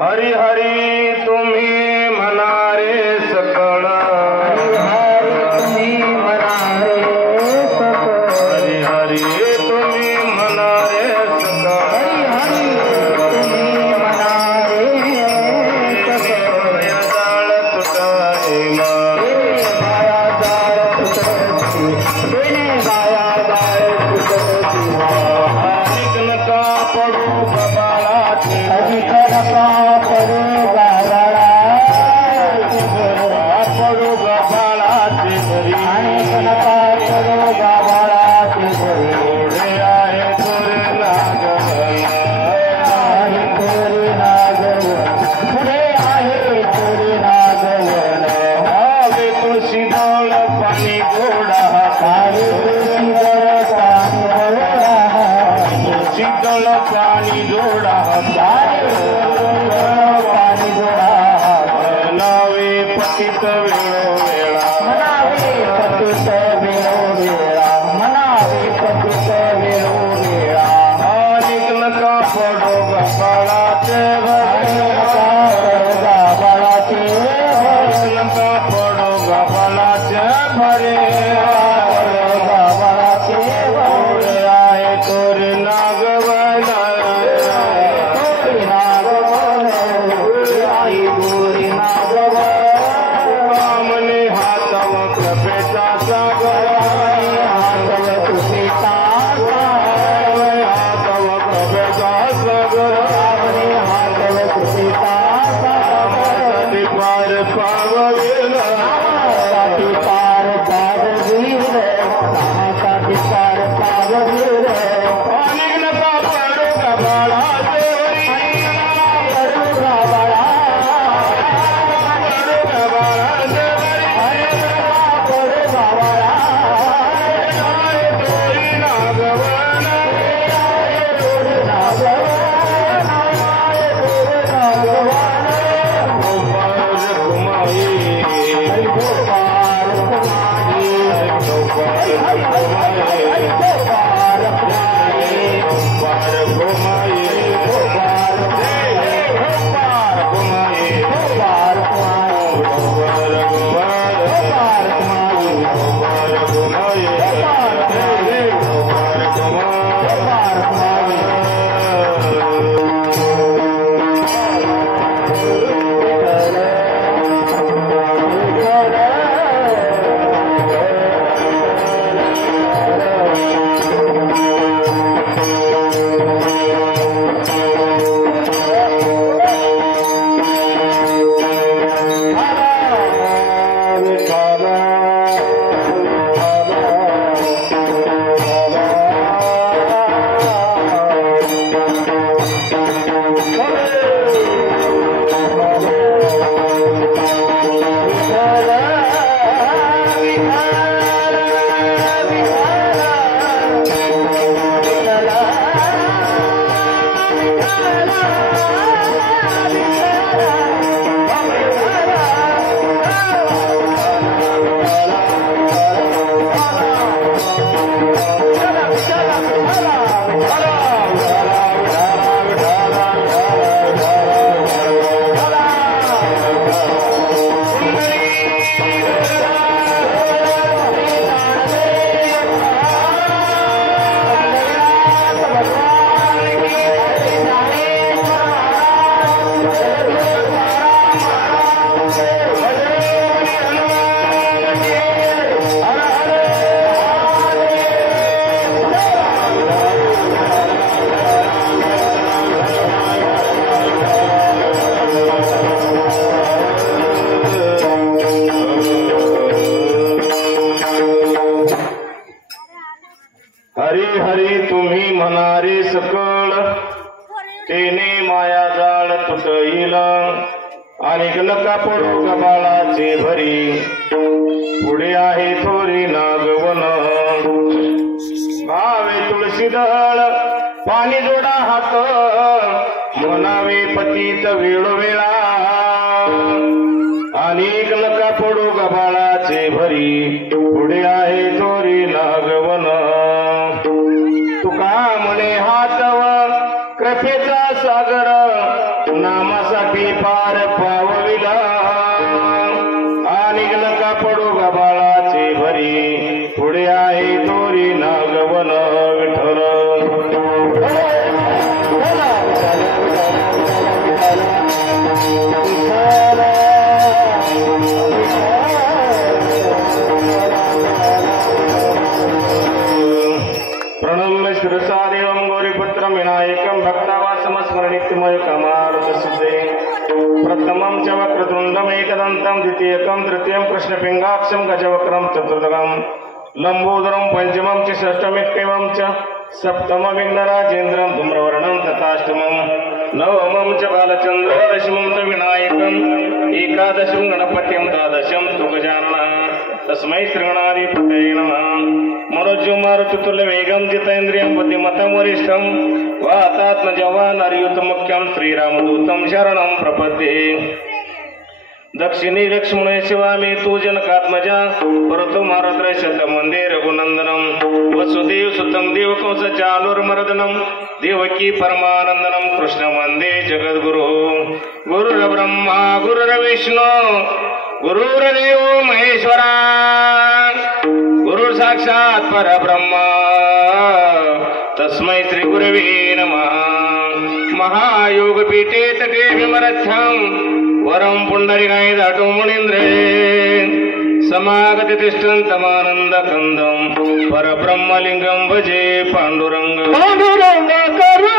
हरी हरी तुम्ही म्हणा रे सकळ, हरी हरी तुम्ही म्हणा रे सकळ हरी हरी तुम्ही म्हणारे सकळ तेने माया जाळ तुटईल आणि नका पडू कबाळाचे भरी पुढे आहे थोरी नागवन भावे तुळशी दळ पाणी जोडा हात म्हणावे पतीत वेळोवेळा आणि नका पडू कबाळाचे भरी पुढे आहे थोरी नागवन तुका म्हणे हातव कृपेचा सागर नामासाठी पार पावविला आणि नका पडू गबाळाचे भरी पुढे आहे तोरी नागवन विठ्ठल प्रणम्य शिरसादेवं गौरीपुत्रं विनायकं भक्तावासमस्मरणित्यमय कमारुतसिद्धे प्रथमं च वक्रतुण्डमेकदन्तं द्वितीयकं तृतीयं कृष्णपिङ्गाक्षं गजवक्रं चतुर्थकं लम्बोदरं पञ्चमं च षष्ठमित्येवं च सप्तमं विघ्नराजेन्द्रं धूम्रवर्णं तथाष्टमं नवमं च बालचन्द्रं दशमं च विनायकं एकादशं गणपतिं द्वादशं तु गजाननः तस्मै श्रीगणाधिपतये नमः मनोजमारुतुल्य वेगं जितेन्द्रियं बुद्धिमतं वरिष्ठं वातात्मजवान् हरियुतमुख्यं श्रीरामदूतं शरणं प्रपद्ये दक्षिणी लक्ष्मणे शिवामी तू जनकात्मजा परतु मारुद्र शतमंदे रघुनंदनं वसुदेव सुतं देवकंस चानुर्मर्दनं देवकी परमानंदनं कृष्ण वंदे जगद्गुरु गुरुर्ब्रह्मा गुरुर्विष्णु गुरुर्देव महेश्वरा गुरु साक्षात् परब्रह्मा तस्मै श्री गुरवे नमः महायोग पीठे तटे विमरथं वरं पुंडरीकाय दाटो मुनींद्रे समागत तिष्ठन्तमानंद कंदं परब्रह्मलिंगं भजे पांडुरंग पांडुरंग करू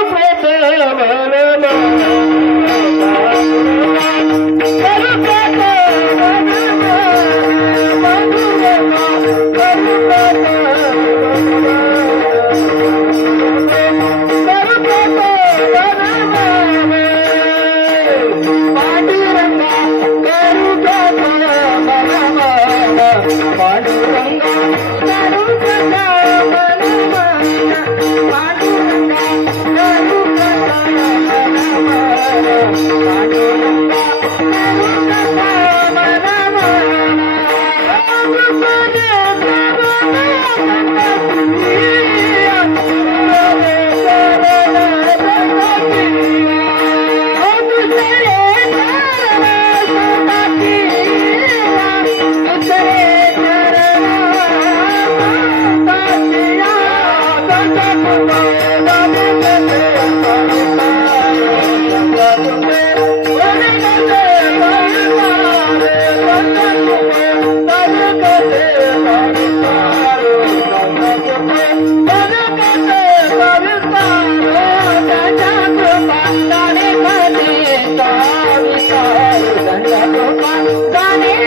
Dane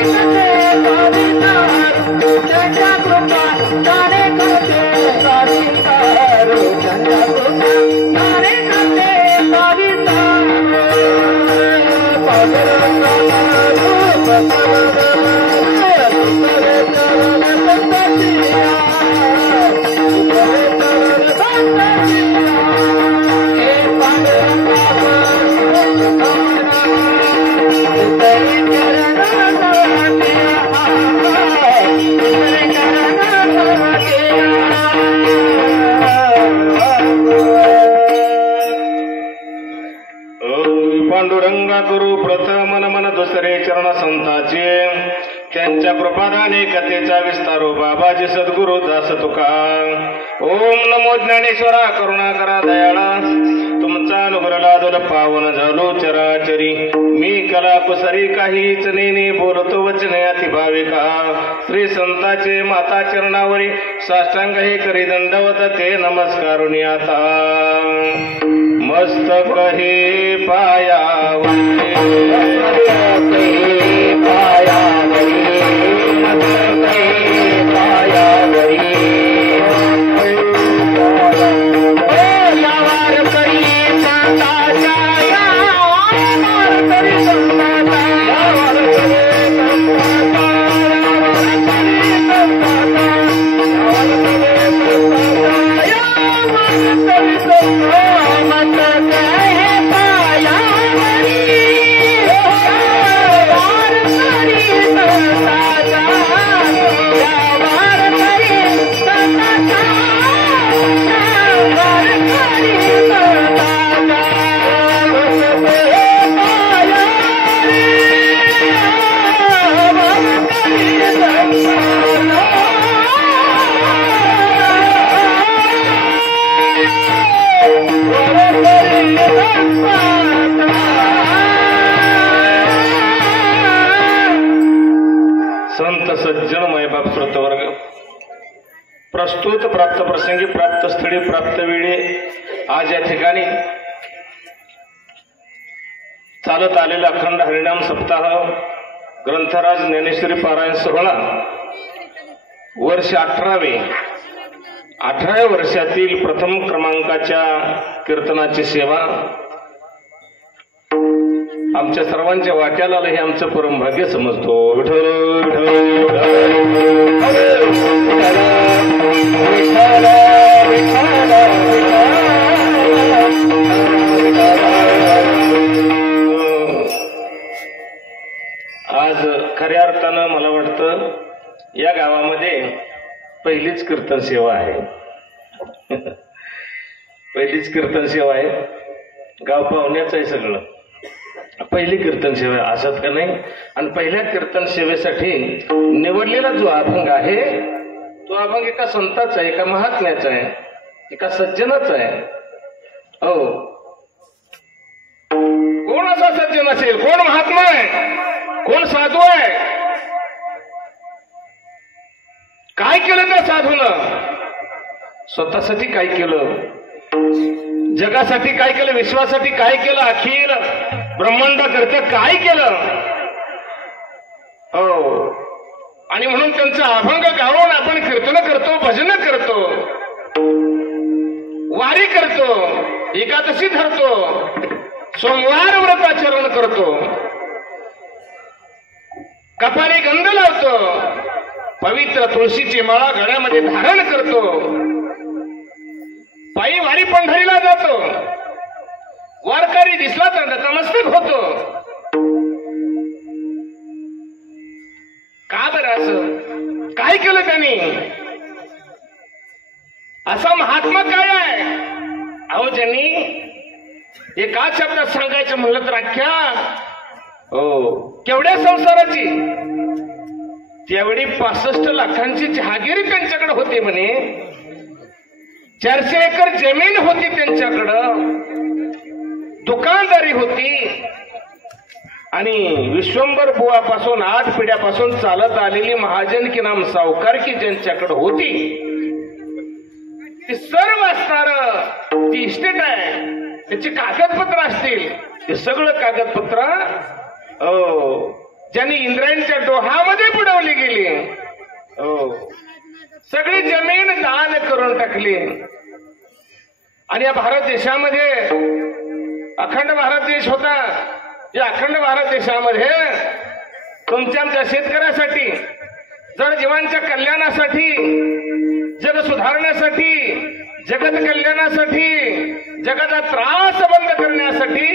सेवा करू प्रथम मन दुसरे चरण संतांचे त्यांच्या कृपादाने कथेचा विस्तारो बाबाजी सद्गुरु दास तुका ओम नमो ज्ञानेश्वरा करुणा करा दयाळा तुमचा अनुग्रह लादल पावन झालो चराचरी मी कला कुसरी काहीच नेने बोलतो वचने अतिभाविका श्री संताचे माता चरणावरी साष्टांग हे करी दंडवत ते नमस्कारुनी आता मस्तक हे पायावरी प्रस्तुत प्राप्त प्रसंगी प्राप्त स्थळी प्राप्त वेळी आज या ठिकाणी चालत आलेला अखंड हरिनाम सप्ताह ग्रंथराज ज्ञानेश्वरी पारायण सोहळा वर्ष 18व्या वर्षातील प्रथम क्रमांकाच्या कीर्तनाची सेवा आमच्या सर्वांच्या वाट्याला आलं हे आमचं परम भाग्य समजतो. विठ्ठल आज खऱ्या अर्थानं मला वाटतं या गावामध्ये पहिलीच कीर्तन सेवा आहे. पहिलीच कीर्तन सेवा आहे. गाव पाहुण्याचं आहे सगळं. पहिली कीर्तन सेवा असत का नाही. आणि पहिल्या कीर्तन सेवेसाठी निवडलेला जो अभंग आहे तो अभंग एका संताचा आहे, एका महात्म्याचा आहे, एका सज्जनाचा आहे. हो, कोण असा सज्जन असेल, कोण महात्मा आहे, कोण साधू आहे, काय केलं त्या साधूनं, स्वतःसाठी काय केलं, जगासाठी काय केलं, विश्वासाठी काय केलं, अखिल ब्रह्मांडाकरता काय केलं. हो, आणि म्हणून त्यांचा अभंग गाऊन आपण कीर्तन करतो, भजन करतो, वारी करतो, एकादशी धरतो, सोमवार व्रताचरण करतो, कपाळी गंध लावतो, पवित्र तुळशीची माळा गळ्यामध्ये धारण करतो, पायी वारी पंढरीला जातो, वारकरी दिसला तर नतमस्तक होतो. का बरं असं काय केलं त्यांनी, असा महात्मा काय आहे. अहो, ज्यांनी एका शब्दात सांगायचं म्हणलं तर अख्ख्या केवढ्या संसाराची तेवढी 65 लाखांची जहागिरी त्यांच्याकडे होती म्हणे. 400 एकर जमीन होती त्यांच्याकडं, दुकानदारी होती, आणि विश्वंभर बुवापासून 8 पिढ्यापासून चालत आलेली महाजन की नाम सावकारकी ज्यांच्याकडे होती ती सर्व असणार ती इस्टेट आहे, त्याची कागदपत्र असतील, ते सगळं कागदपत्र ज्यांनी इंद्रायणच्या डोहामध्ये बुडवली गेली, सगळी जमीन दान करून टाकली. आणि या भारत देशामध्ये अखंड भारत देश होता. या अखंड भारत देशामध्ये तुमच्या आमच्या शेतकऱ्यासाठी, जर जीवांच्या कल्याणासाठी, जग सुधारण्यासाठी, जगत कल्याणासाठी, जगाचा त्रास बंद करण्यासाठी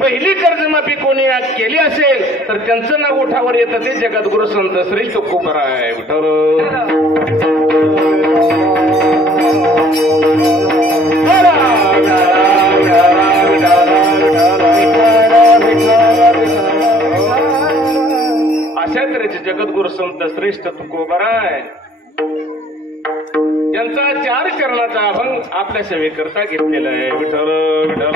पहिली कर्जमाफी कोणी केली असेल तर त्यांचं नाव उठावर येतं ते जगद्गुरु संत श्री तुकोबराय विठ्ठल. जगद्गुरु संत श्रेष्ठ तुकोबराय यांचा 4 चरणाचा अभंग आपल्या सेवेकरता घेतलेला आहे. विठ्ठल विठ्ठल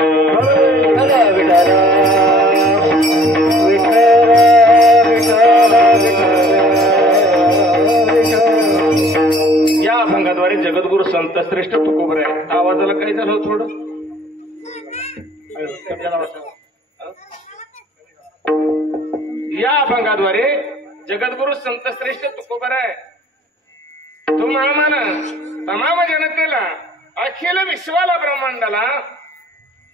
या अभंगाद्वारे जगद्गुरु संत श्रेष्ठ तुकोबराय. आवाजाला काही झालं थोडं या अभंगाद्वारे जगद्गुरु संत श्रेष्ठ तुकोबराय तुम्हाला तमाम जनतेला अखिल विश्वाला ब्रह्मांडाला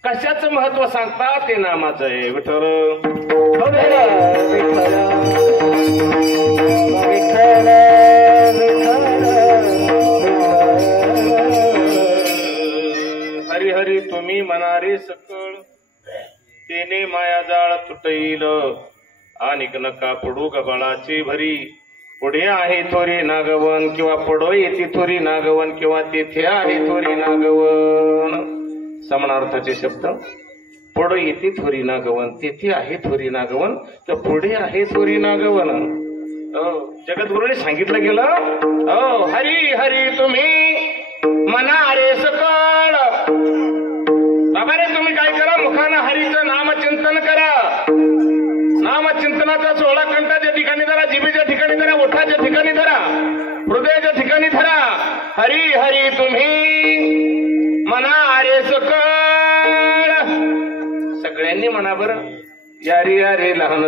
कशाचं महत्व सांगता ते नामाचं आहे. विठ्ठल हरी हरी तुम्ही मनारे सकळ तेने माया जाळ तुटईल आणि नका पडू गबाळाची भरी पुढे आहे थोरी नागवन किंवा पुढो येते थोरी नागवन किंवा तेथे आहे थोरी नागवन. समानार्थाचे शब्द पुढे येते थोरी नागवन तेथे आहे थोरी नागवन किंवा पुढे आहे थोरी नागवन. जगद्गुरूने सांगितलं गेलं हरी हरी तुम्ही मनारे सकळ. बाबा रे तुम्ही काय करा मुखानं हरीचं नामचिंतन करा. नामचिंतनाचा 16 कंठाच्या ठिकाणी धरा जिभेच्या ठिकाणी धरा ओठाच्या ठिकाणी धरा हृदयाच्या ठिकाणी धरा. हरी हरी तुम्ही मनारे सकळ. सगळ्यांनी म्हणा बरं यारी यारे लहान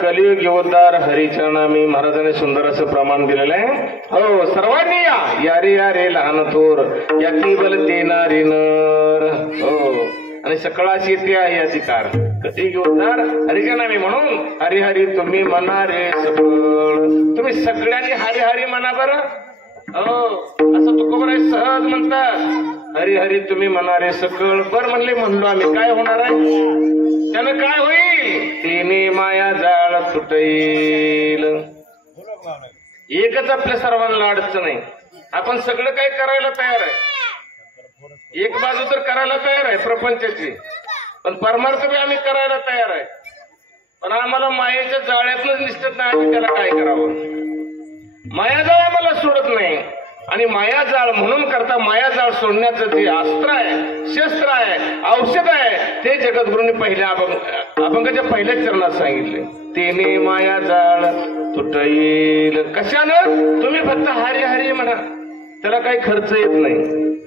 कलियुग योद्धार हरिचरणामी महाराजांनी सुंदर असं प्रमाण दिलेलं आहे. हो सर्वांनी यारे यारे लहान थोर याती बल देणारी नर. हो आणि सकळाशी येते आहे अधिकार कलियुग योद्धार हरिचरणामी म्हणून हरी हरी तुम्ही म्हणा रे सकळ. तुम्ही सगळ्यांनी हरी हरी म्हणा बरं. हो असं तुकोबराय सहज म्हणतात हरी हरी तुम्ही म्हणा रे सकळ. बर म्हणले म्हणलो आम्ही काय होणार आहे त्यानं काय होईल तिने माया जाळ तुटईल. एकच आपल्या सर्वांना अडचण आहे. आपण सगळं काही करायला तयार आहे, एक बाजू तर करायला तयार आहे प्रपंचाची, पण परमार्थ बी आम्ही करायला तयार आहे. पण आम्हाला मायेच्या जाळ्यातच निसटत नाही आम्ही त्याला काय करावं. मायाजाळ आम्हाला सोडत नाही. आणि मायाजाळ म्हणून करता मायाजाळ सोडण्याचं जे अस्त्र आहे, शस्त्र आहे, औषध आहे, ते जगद्गुरूंनी पहिल्या अभंगाच्या पहिल्याच चरणात सांगितले. तेने मायाजाळ तुटईल. कशानं? तुम्ही फक्त हरी हरी म्हणा, त्याला काही खर्च येत नाही,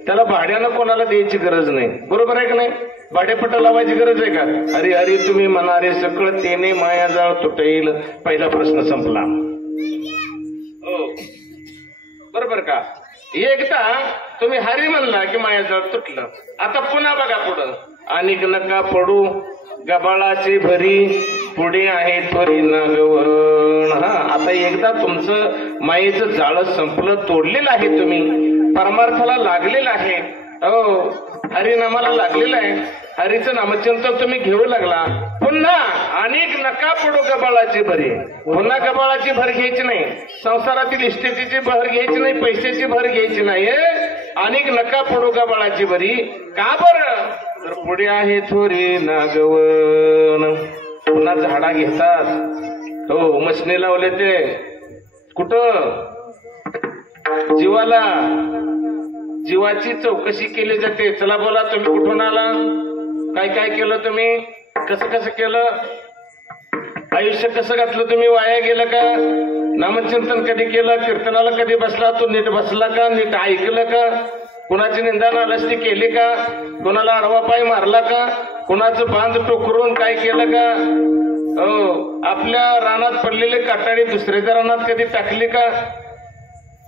त्याला भाड्यानं कोणाला द्यायची गरज नाही. बरोबर आहे का नाही? भाडेपट्टा लावायची गरज आहे का? हरी हरी तुम्ही म्हणा रे सकळ, तेने मायाजाळ तुटईल. पहिला प्रश्न संपला. हो बरोबर का? एकदा तुम्ही हरी म्हणला की मायाजाळ तुटलं. आता पुन्हा बघा पुढं. अनेक नका पडू गबाळाची भरी, पुढे आहे थोरी नागवण. हा, आता एकदा तुमचं मायेचं जाळं संपलं, तोडलेलं आहे, तुम्ही परमार्थाला लागलेलं आहे. हो, हरिनामाला लागलेलं आहे. हरीचं नामचिंतन तुम्ही घेऊ लागला. पुन्हा अनेक नका पडू गबाळाची भरी. पुन्हा गबाळाची भर घ्यायची नाही, संसारातील इस्टेटीची भर घ्यायची नाही, पैशाची भर घ्यायची नाही. अनेक नका पडू गबाळाची भरी. का बरं? तर पुढे आहे थोरी नागवण. पुन्हा झाडा घेतात. हो, मशनी लावले ते कुठं? जीवाला. जीवाची चौकशी केली जाते. चला बोला, तुम्ही कुठून आला, काय काय केलं तुम्ही, कसं कसं केलं, आयुष्य कसं घातलं तुम्ही, वाया गेलं का, नामचिंतन कधी केलं, कीर्तनाला कधी बसला, तो नीट बसला का, नीट ऐकलं का, कुणाची निंदा नालस्ती केली का, कुणाला आडवा पाय मारला का, कुणाचं बांध टोकरून काय केलं का, हो, आपल्या रानात पडलेले काटाळी दुसऱ्याच्या रानात कधी टाकली का,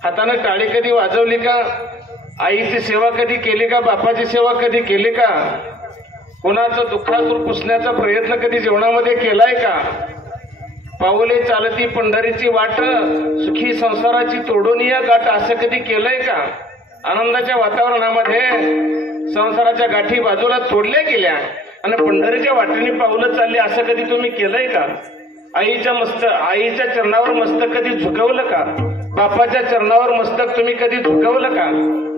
हाताने टाळी कधी वाजवली का, आईची सेवा कधी केली का, बापाची सेवा कधी केली का, कोणाचं दुःखातून पुसण्याचा प्रयत्न कधी जीवनामध्ये केलाय का, पाऊले चालती पंढरीची वाट, सुखी संसाराची तोडून या गाठ, असं कधी केलंय का? आनंदाच्या वातावरणामध्ये संसाराच्या गाठी बाजूला तोडल्या गेल्या आणि पंढरीच्या वाटेने पावलं चालली, असं कधी तुम्ही केलंय का? आईच्या चरणावर मस्तक कधी झुकवलं का? बापाच्या चरणावर मस्तक तुम्ही कधी झुकवलं का?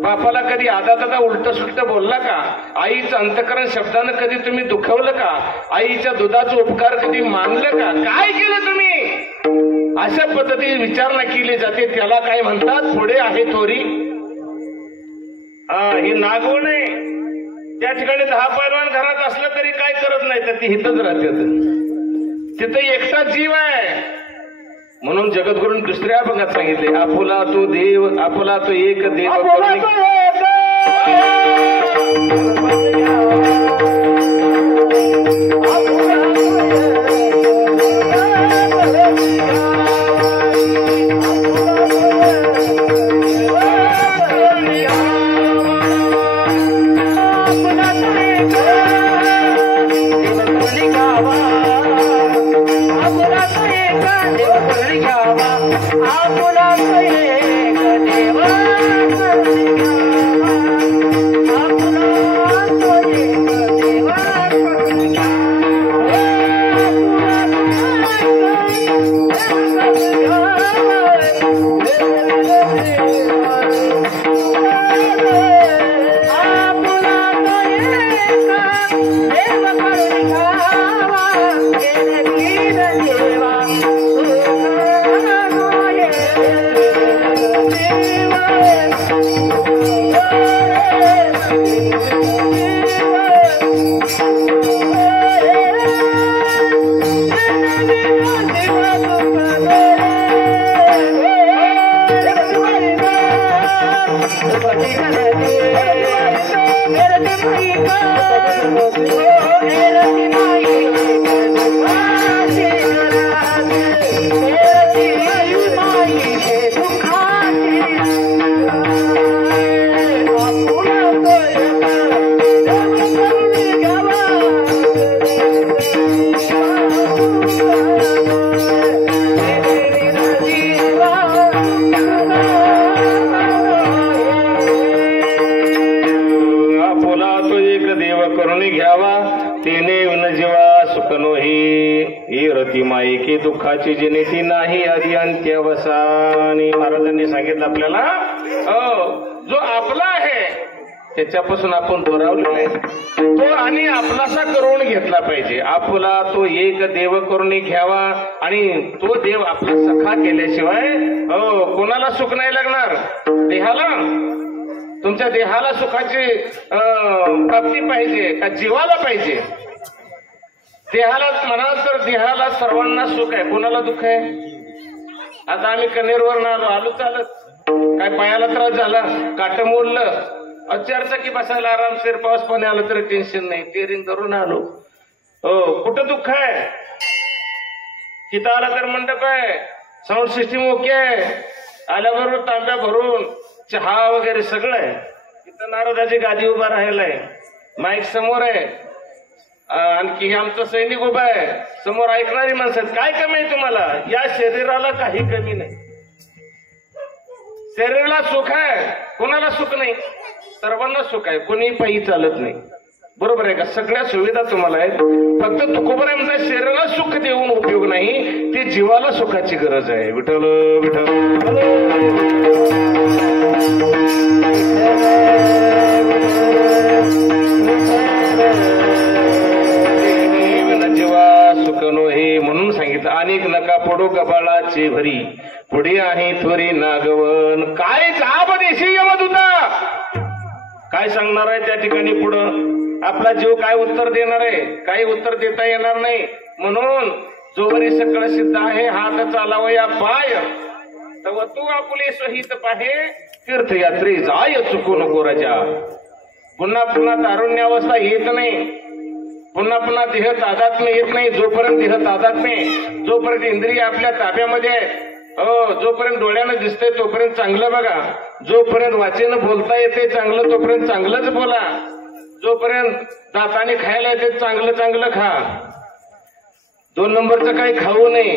बापाला कधी आदा उलट सुलट बोलला का? आईचं अंतकरण शब्दानं कधी तुम्ही दुखवलं का? आईच्या दुधाचा उपकार कधी मानलं का? काय केलं तुम्ही? अशा पद्धतीने विचारणा केली जाते. त्याला काय म्हणतात? पुढे आहे थोरी. ही नागवण आहे. त्या ठिकाणी 10 पैलवान घरात असलं तरी काय करत नाही, तर ती हितच राहतात. तिथे एकटा जीव आहे. म्हणून जगद्गुरूंनी दुसऱ्या अभंगात सांगितले, आपुला तो देव, आपुला तो एक देव, सुख नोही रती मायके दुःखाची जनिती नाही आधी अंत्यवसानी. महाराजांनी सांगितलं आपल्याला जो आपला आहे त्याच्यापासून आपण दुरावलेला आहे तो आणि आपलासा करून घेतला पाहिजे. आपला तो एक देव करून घ्यावा आणि तो देव आपला सखा केल्याशिवाय कोणाला सुख नाही लागणार. देहाला तुमच्या देहाला सुखाची प्राप्ती पाहिजे का जीवाला पाहिजे. देहाला म्हणाल तर देहाला सर्वांना सुख आहे कोणाला दुःख आहे. आता आम्ही कनेरवर आलो चालत काय पायाला त्रास झाला काट मोडलं अचारचाकी बसायला आरामशीर पाऊस पाणी आलं तरी टेन्शन नाही टेरिंग करून आलो. कुठं दुःख आहे. तिथं आला तर मंडप आहे साऊंड सिस्टीम ओके आहे आल्याबरोबर तांब्या भरून चहा वगैरे सगळं आहे. तिथं नारदाची गादी उभा राहिलाय माईक समोर आहे आणखी आमचं सैनिक उभा आहे समोर ऐकणारी माणसं. काय कमी आहे तुम्हाला. या शरीराला काही कमी नाही. शरीराला सुख आहे कोणाला सुख नाही. सर्वांना सुख आहे कोणी पायी चालत नाही. बरोबर आहे का. सगळ्या सुविधा तुम्हाला आहेत फक्त तुकोबराय म्हणतात शरीराला सुख देऊन उपयोग नाही ते जीवाला सुखाची गरज आहे. विठ्ठल विठ्ठल जीवा सुख नोहे म्हणून सांगितलं. अनेक नका पडो कपाळाची भरी पुढे आहे त्वरी नागवन. काय जाब देशी यमदूता काय सांगणार आहे त्या ठिकाणी पुढं आपला जीव काय उत्तर देणार आहे. काही उत्तर देता येणार नाही. म्हणून जोवरी सकळ सिद्ध आहे हात चालावया पाय तव तू आपुले सहित पाहे तीर्थयात्री जाय चुकू नको राजा. पुन्हा पुन्हा तारुण्यावस्था येत नाही. पुन्हा पुन्हा देह तादात्म्य येत नाही. जोपर्यंत देह तादात्म्य जोपर्यंत इंद्रिय आपल्या ताब्यामध्ये जोपर्यंत डोळ्यानं दिसतंय तोपर्यंत चांगलं बघा. जोपर्यंत वाचेनं बोलता येते चांगलं तोपर्यंत चांगलंच बोला. जोपर्यंत दाताने खायला येते चांगलं चांगलं खा. 2 नंबरचं काही खाऊ नये.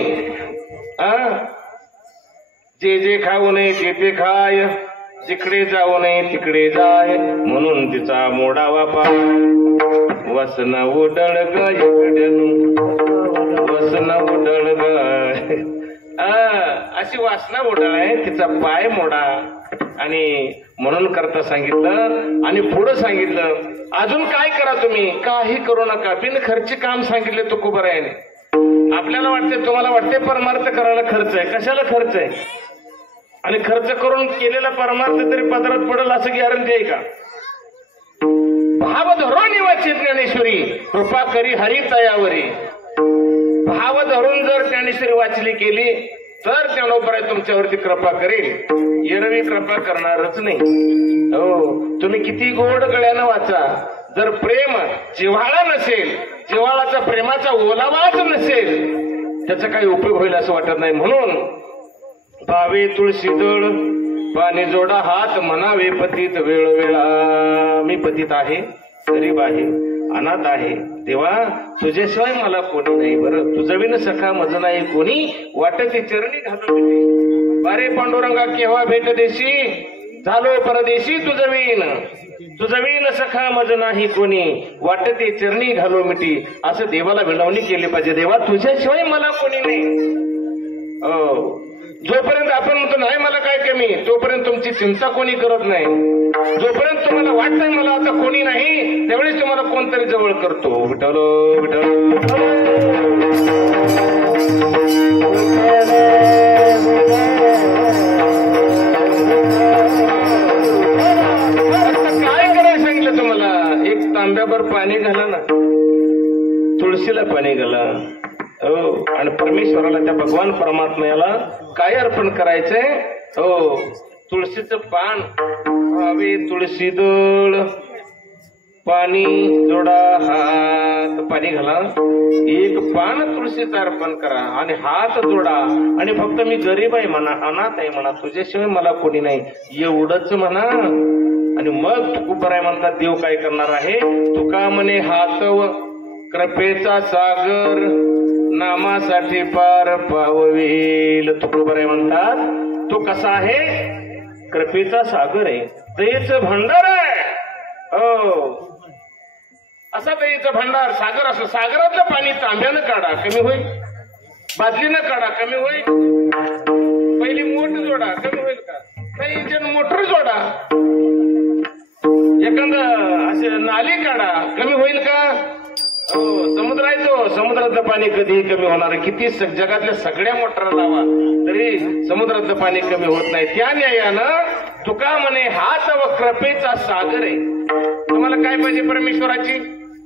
जे जे खाऊ नये ते ते खाय जिकडे जाऊ नये तिकडे जाय म्हणून तिचा मोडावा पाय. वसन उडळ ग वसन उडळ ग अशी वासना उडळ आहे तिचा पाय मोडा. आणि म्हणून करता सांगितलं आणि पुढं सांगितलं अजून काय करा तुम्ही काही करू नका. बिनखर्ची काम सांगितले तुकोबरायाने. आपल्याला वाटते तुम्हाला वाटते परमार्थ करायला खर्च आहे. कशाला खर्च आहे. आणि खर्च करून केलेला परमार्थ तरी पदरात पडेल असं गॅरंटी आहे का. भाव धरून वाचित ज्ञानेश्वरी कृपा करी हरी तयावरी. भाव धरून जर ज्ञानेश्वरी वाचली केली तर ज्ञानोबराय तुमच्यावरती कृपा करेल. एरवी कृपा करणारच नाही. तुम्ही किती गोड गळ्यानं वाचा जर प्रेम जिव्हाळा नसेल जिव्हाळाचा प्रेमाचा ओलावाच नसेल त्याचा काही उपयोग होईल असं वाटत नाही. म्हणून भावे तुळशी दळ पाणी जोडा हात म्हणावे पतित वेळोवेळा. मी पतित आहे गरीब आहे अनाथ आहे देवा तुझ्याशिवाय मला कोणी नाही. बरं तुझं विन सखा मज नाही कोणी वाटते चरणी घालून. बारे पांडुरंगा केव्हा भेट देशी झालो परदेशी तुझं विन सखा मज नाही कोणी वाटते चरणी घालो मिठी. असं देवाला विनवणी केली पाहिजे. देवा तुझ्याशिवाय मला कोणी नाही. जोपर्यंत आपण म्हणतो नाही मला काय कमी तोपर्यंत तुमची चिंता कोणी करत नाही. जोपर्यंत तुम्हाला वाटतंय मला आता कोणी नाही त्यावेळेस तुम्हाला कोणतरी जवळ करतो. विठ्ठल विठ्ठल काय करायला सांगितलं तुम्हाला. एक तांब्याभर पाणी घाला ना तुळशीला पाणी घाला. आणि परमेश्वराला त्या भगवान परमात्म्याला काय अर्पण करायचंय. तुळशीचं पान हवे तुळशी दळ पाणी जोडा हात पाणी घाला. एक पान तुळशीचं अर्पण करा आणि हात जोडा. आणि फक्त मी गरीब आहे म्हणा अनाथ आहे म्हणा तुझ्याशिवाय मला कोणी नाही एवढंच म्हणा. आणि मग तुकोबराय म्हणतात देव काय करणार आहे. तुका म्हणे हातव कृपेचा सागर नामासाठी पार पाववेल. तुकोबराय म्हणतात तो कसा आहे कृपेचा सागर आहे दयेचं भांडार आहे. असा दहीचा भंडार सागर असं सागरातलं पाणी तांब्यानं काढा कमी होईल, बादलीनं काढा कमी होईल, पहिली मोठ जोडा कमी होईल का नाही, इंजन मोटर जोडा, एखादं असे नाली काढा कमी होईल का? हो, समुद्र आहे तो, समुद्रातलं पाणी कधीही कमी होणार आहे. किती जगातल्या सगळ्या मोटरा लावा तरी समुद्रातलं पाणी कमी होत नाही. त्या न्यायानं तुका म्हणे हात व कृपेचा सागर आहे. तुम्हाला काय पाहिजे? परमेश्वराची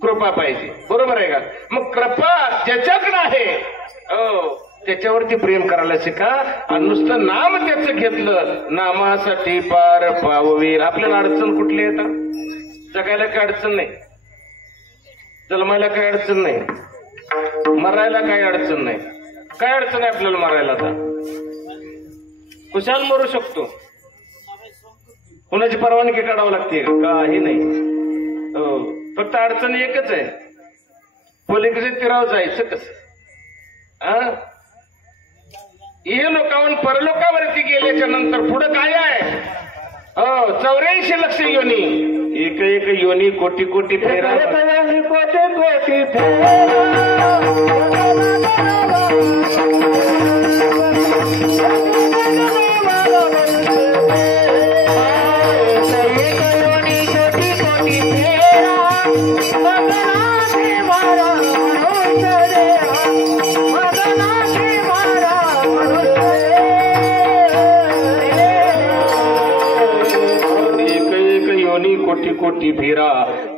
कृपा पाहिजे, बरोबर आहे का? मग कृपा ज्याच्याकडे आहे हो त्याच्यावरती प्रेम करायला शिका. आणि नुसतं नाम त्याचं घेतलं, नामासाठी पार पाववील. आपल्याला अडचण कुठली येतात? जगायला काय अडचण नाही, जन्मायला काही अडचण नाही, मरायला काही अडचण नाही. काय अडचण आहे आपल्याला मरायला? आता कुशाल मरू शकतो, कुणाची परवानगी काढावं लागते काही नाही. हो, फक्त अडचण एकच आहे, पलीकडे तिराव जायचं कसं? हे लोकांवर परलोकावरती गेल्याच्या नंतर पुढं काय आहे? हो, 84 लक्ष योनी, एक एक योनी, कोटी कोटी फेरा, कोटी कोटी कोटी कोटी फेरा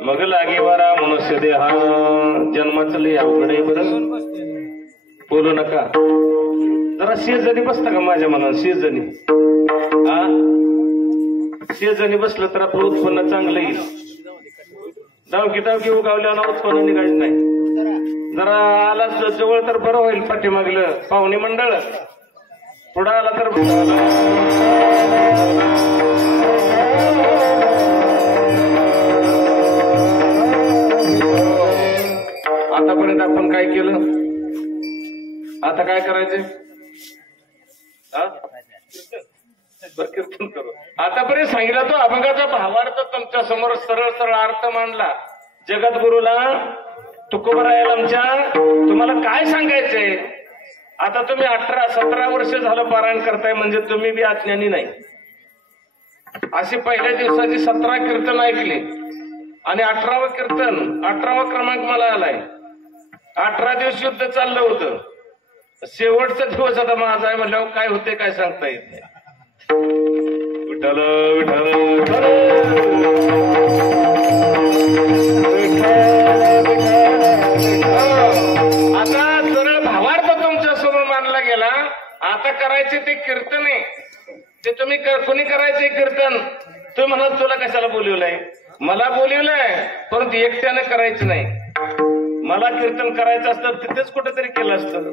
मग लागे वारा मनुष्य देहा. जन्माचं लय अवघड आहे बरं, बोलू नका. जरा शेजारी बसता का माझ्या मनात? शेजारी शेजारी बसलं तर आपलं उत्पन्न चांगलं येईल. दावकी उगावल्यावर उत्पन्न निघायचं नाही. जरा आला जवळ तर बरं होईल. पाठीमागलं पाहुणे मंडळ पुढं आला तर आतापर्यंत आपण काय केलं, आता काय करायचंय? कीर्तन करू. आतापर्यंत सांगितला तो अभंगाचा भावार्थ तुमच्या समोर सरळ सरळ अर्थ मांडला. जगद्गुरूला तुकोबरायला आमच्या तुम्हाला काय सांगायचंय? आता तुम्ही 18-17 वर्ष झालं पारायण करताय म्हणजे तुम्ही बी अज्ञानी नाही. अशी पहिल्या दिवसाची 17 कीर्तन ऐकली आणि 18वं कीर्तन 18वा क्रमांक मला आलाय. 18 दिवस युद्ध चाललं होतं, शेवटचा दिवस आता माझा आहे म्हणल्यावर काय होते काय सांगता येत नाही. विठ्ठल विठ्ठल विठ्ठल आता सरळ भावार्थ तुमच्या समोर मानला गेला. आता करायचे ते कीर्तन आहे, ते तुम्ही कोणी करायचे कीर्तन? तुम्ही म्हणाल तुला कशाला बोलवलंय? मला बोलवलंय, परंतु एकट्यानं करायचं नाही. मला कीर्तन करायचं असतं तिथेच कुठेतरी केलं असतं,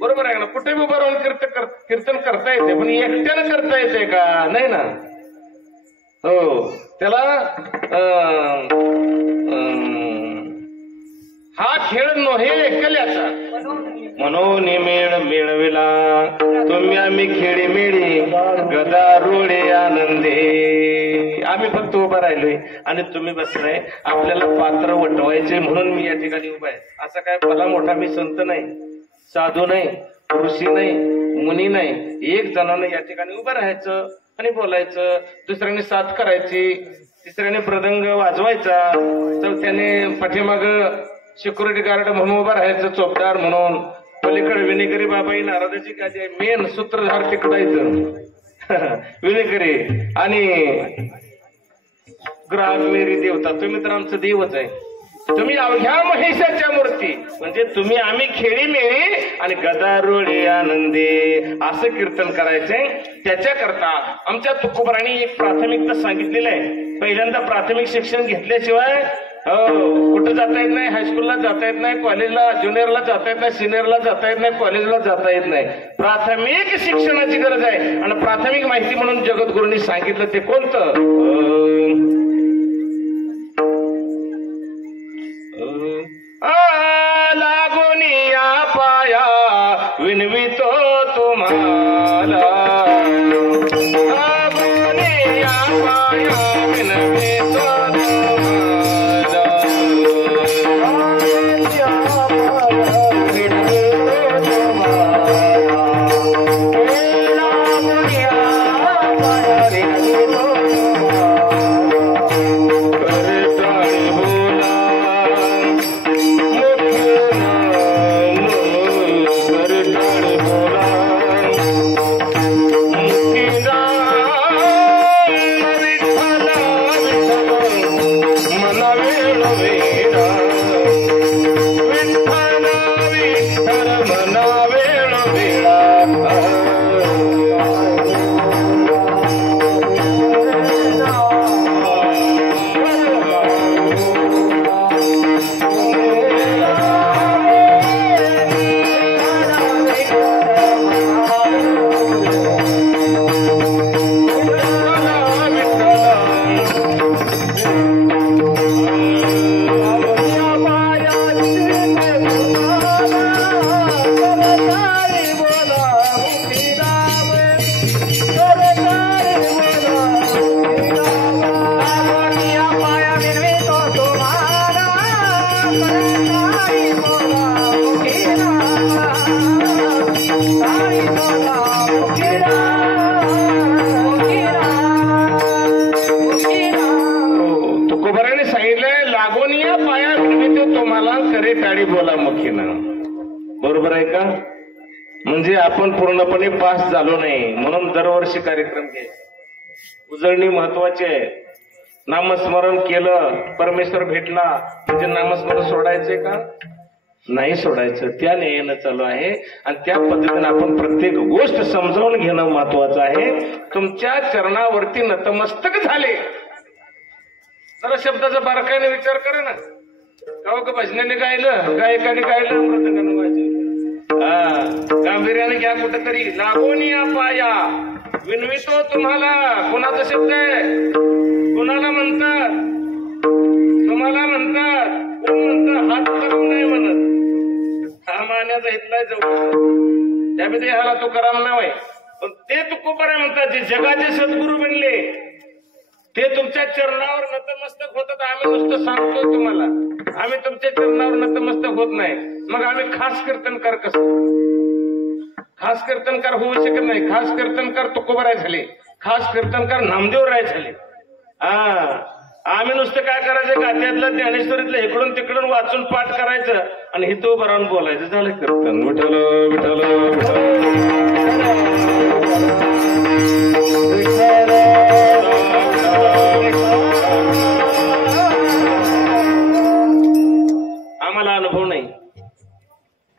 बरोबर आहे ना? कुठे उभं राहून कीर्तन करता येते, पण एकट्यानं करता येते का? नाही ना. हो, त्याला हा खेळ नव्हे एकल्याचा, म्हणून मेळ मिळविला तुम्ही आम्ही खेळी मेळी गदा रोडे आनंदे. आम्ही फक्त उभं राहिलोय आणि तुम्ही बसलाय. आपल्याला पात्र वटवायचे म्हणून मी या ठिकाणी उभा आहे. असा काय भला मोठा मी संत नाही, साधू नाही, ऋषी नाही, मुनी नाही. एक जणांना या ठिकाणी उभं राहायचं आणि बोलायचं, दुसऱ्याने साथ करायची, तिसऱ्याने मृदंग वाजवायचा, चौथ्याने पाठीमाग सिक्युरिटी गार्ड म्हणून उभं राहायचं, चोपदार म्हणून. पलीकडे विनेकरी बाबाई नारदाची गादी आहे, मेन सूत्रधार तिकडायचं विनेकरी. आणि ग्राहक मेरी देवता, तुम्ही तर आमचं देवच आहे. तुम्ही अवघ्या महेशाच्या मूर्ती, म्हणजे तुम्ही आम्ही खेळी मेळी आणि गदारोळे आनंदे असं कीर्तन करायचंय. त्याच्याकरता आमच्या तुकोबारांनी एक प्राथमिकता सांगितलेलं आहे. पहिल्यांदा प्राथमिक शिक्षण घेतल्याशिवाय कुठं जाता येत नाही. हायस्कूलला जाता येत नाही, कॉलेजला ज्युनियरला जाता येत नाही, सिनियरला जाता येत नाही, कॉलेजला जाता येत नाही. प्राथमिक शिक्षणाची गरज आहे. आणि प्राथमिक माहिती म्हणून जगद्गुरूंनी सांगितलं ते कोणतं? लागोनिया पाया विनवितो तुम्हाला, लागोनिया पाया विनवितो तुम्हाला. सांगितलंय लागून या पाया विनवितो तुम्हाला करे टाळी बोला मुखीनं. बरोबर आहे का? म्हणजे आपण पूर्णपणे पास झालो नाही म्हणून दरवर्षी कार्यक्रम घ्यायचे. उजळणी महत्वाची आहे. नामस्मरण केलं परमेश्वर भेटला म्हणजे नामस्मरण सोडायचंय का? नाही सोडायचं. त्या न्यायानं चालू आहे आणि त्या पद्धतीने आपण प्रत्येक गोष्ट समजावून घेणं महत्वाचं आहे. तुमच्या चरणावरती नतमस्तक झाले. जरा शब्दाचा बारकाईने विचार करा ना. का भजनाने गायलं, गायकाने गायलं, मृदंगाने वाजवलं. गांभीर्याने घ्या कुठेतरी. लागून या पाया विनवितो तुम्हाला. कोणाचा शब्द आहे? कोणाला म्हणतात? तुम्हाला म्हणतात. कोण म्हणतं? हात करून नाही म्हणत. हा मान्याचा इथलाय जवळ त्यामध्ये ह्याला तुकाराम नाव आहे. पण ते तुकोबाराय म्हणतात जे जगाचे सद्गुरू बनले ते तुमच्या चरणावर नतमस्तक होतात. आम्ही नुसतं सांगतो तुम्हाला. आम्ही तुमच्या चरणावर नतमस्तक होत नाही. मग आम्ही खास कीर्तनकार कसं? खास कीर्तनकार होऊ शकत नाही. खास कीर्तनकार तुकोबाराय झाले. खास कीर्तनकार नामदेवराय झाले. आम्ही नुसतं काय करायचं? गात्यातलं ज्ञानेश्वरीतलं इकडून तिकडून वाचून पाठ करायचं आणि हिथं उभं राहून बोलायचं. झालं कीर्तन. विठ्ठल विठ्ठल आम्हाला अनुभव नाही.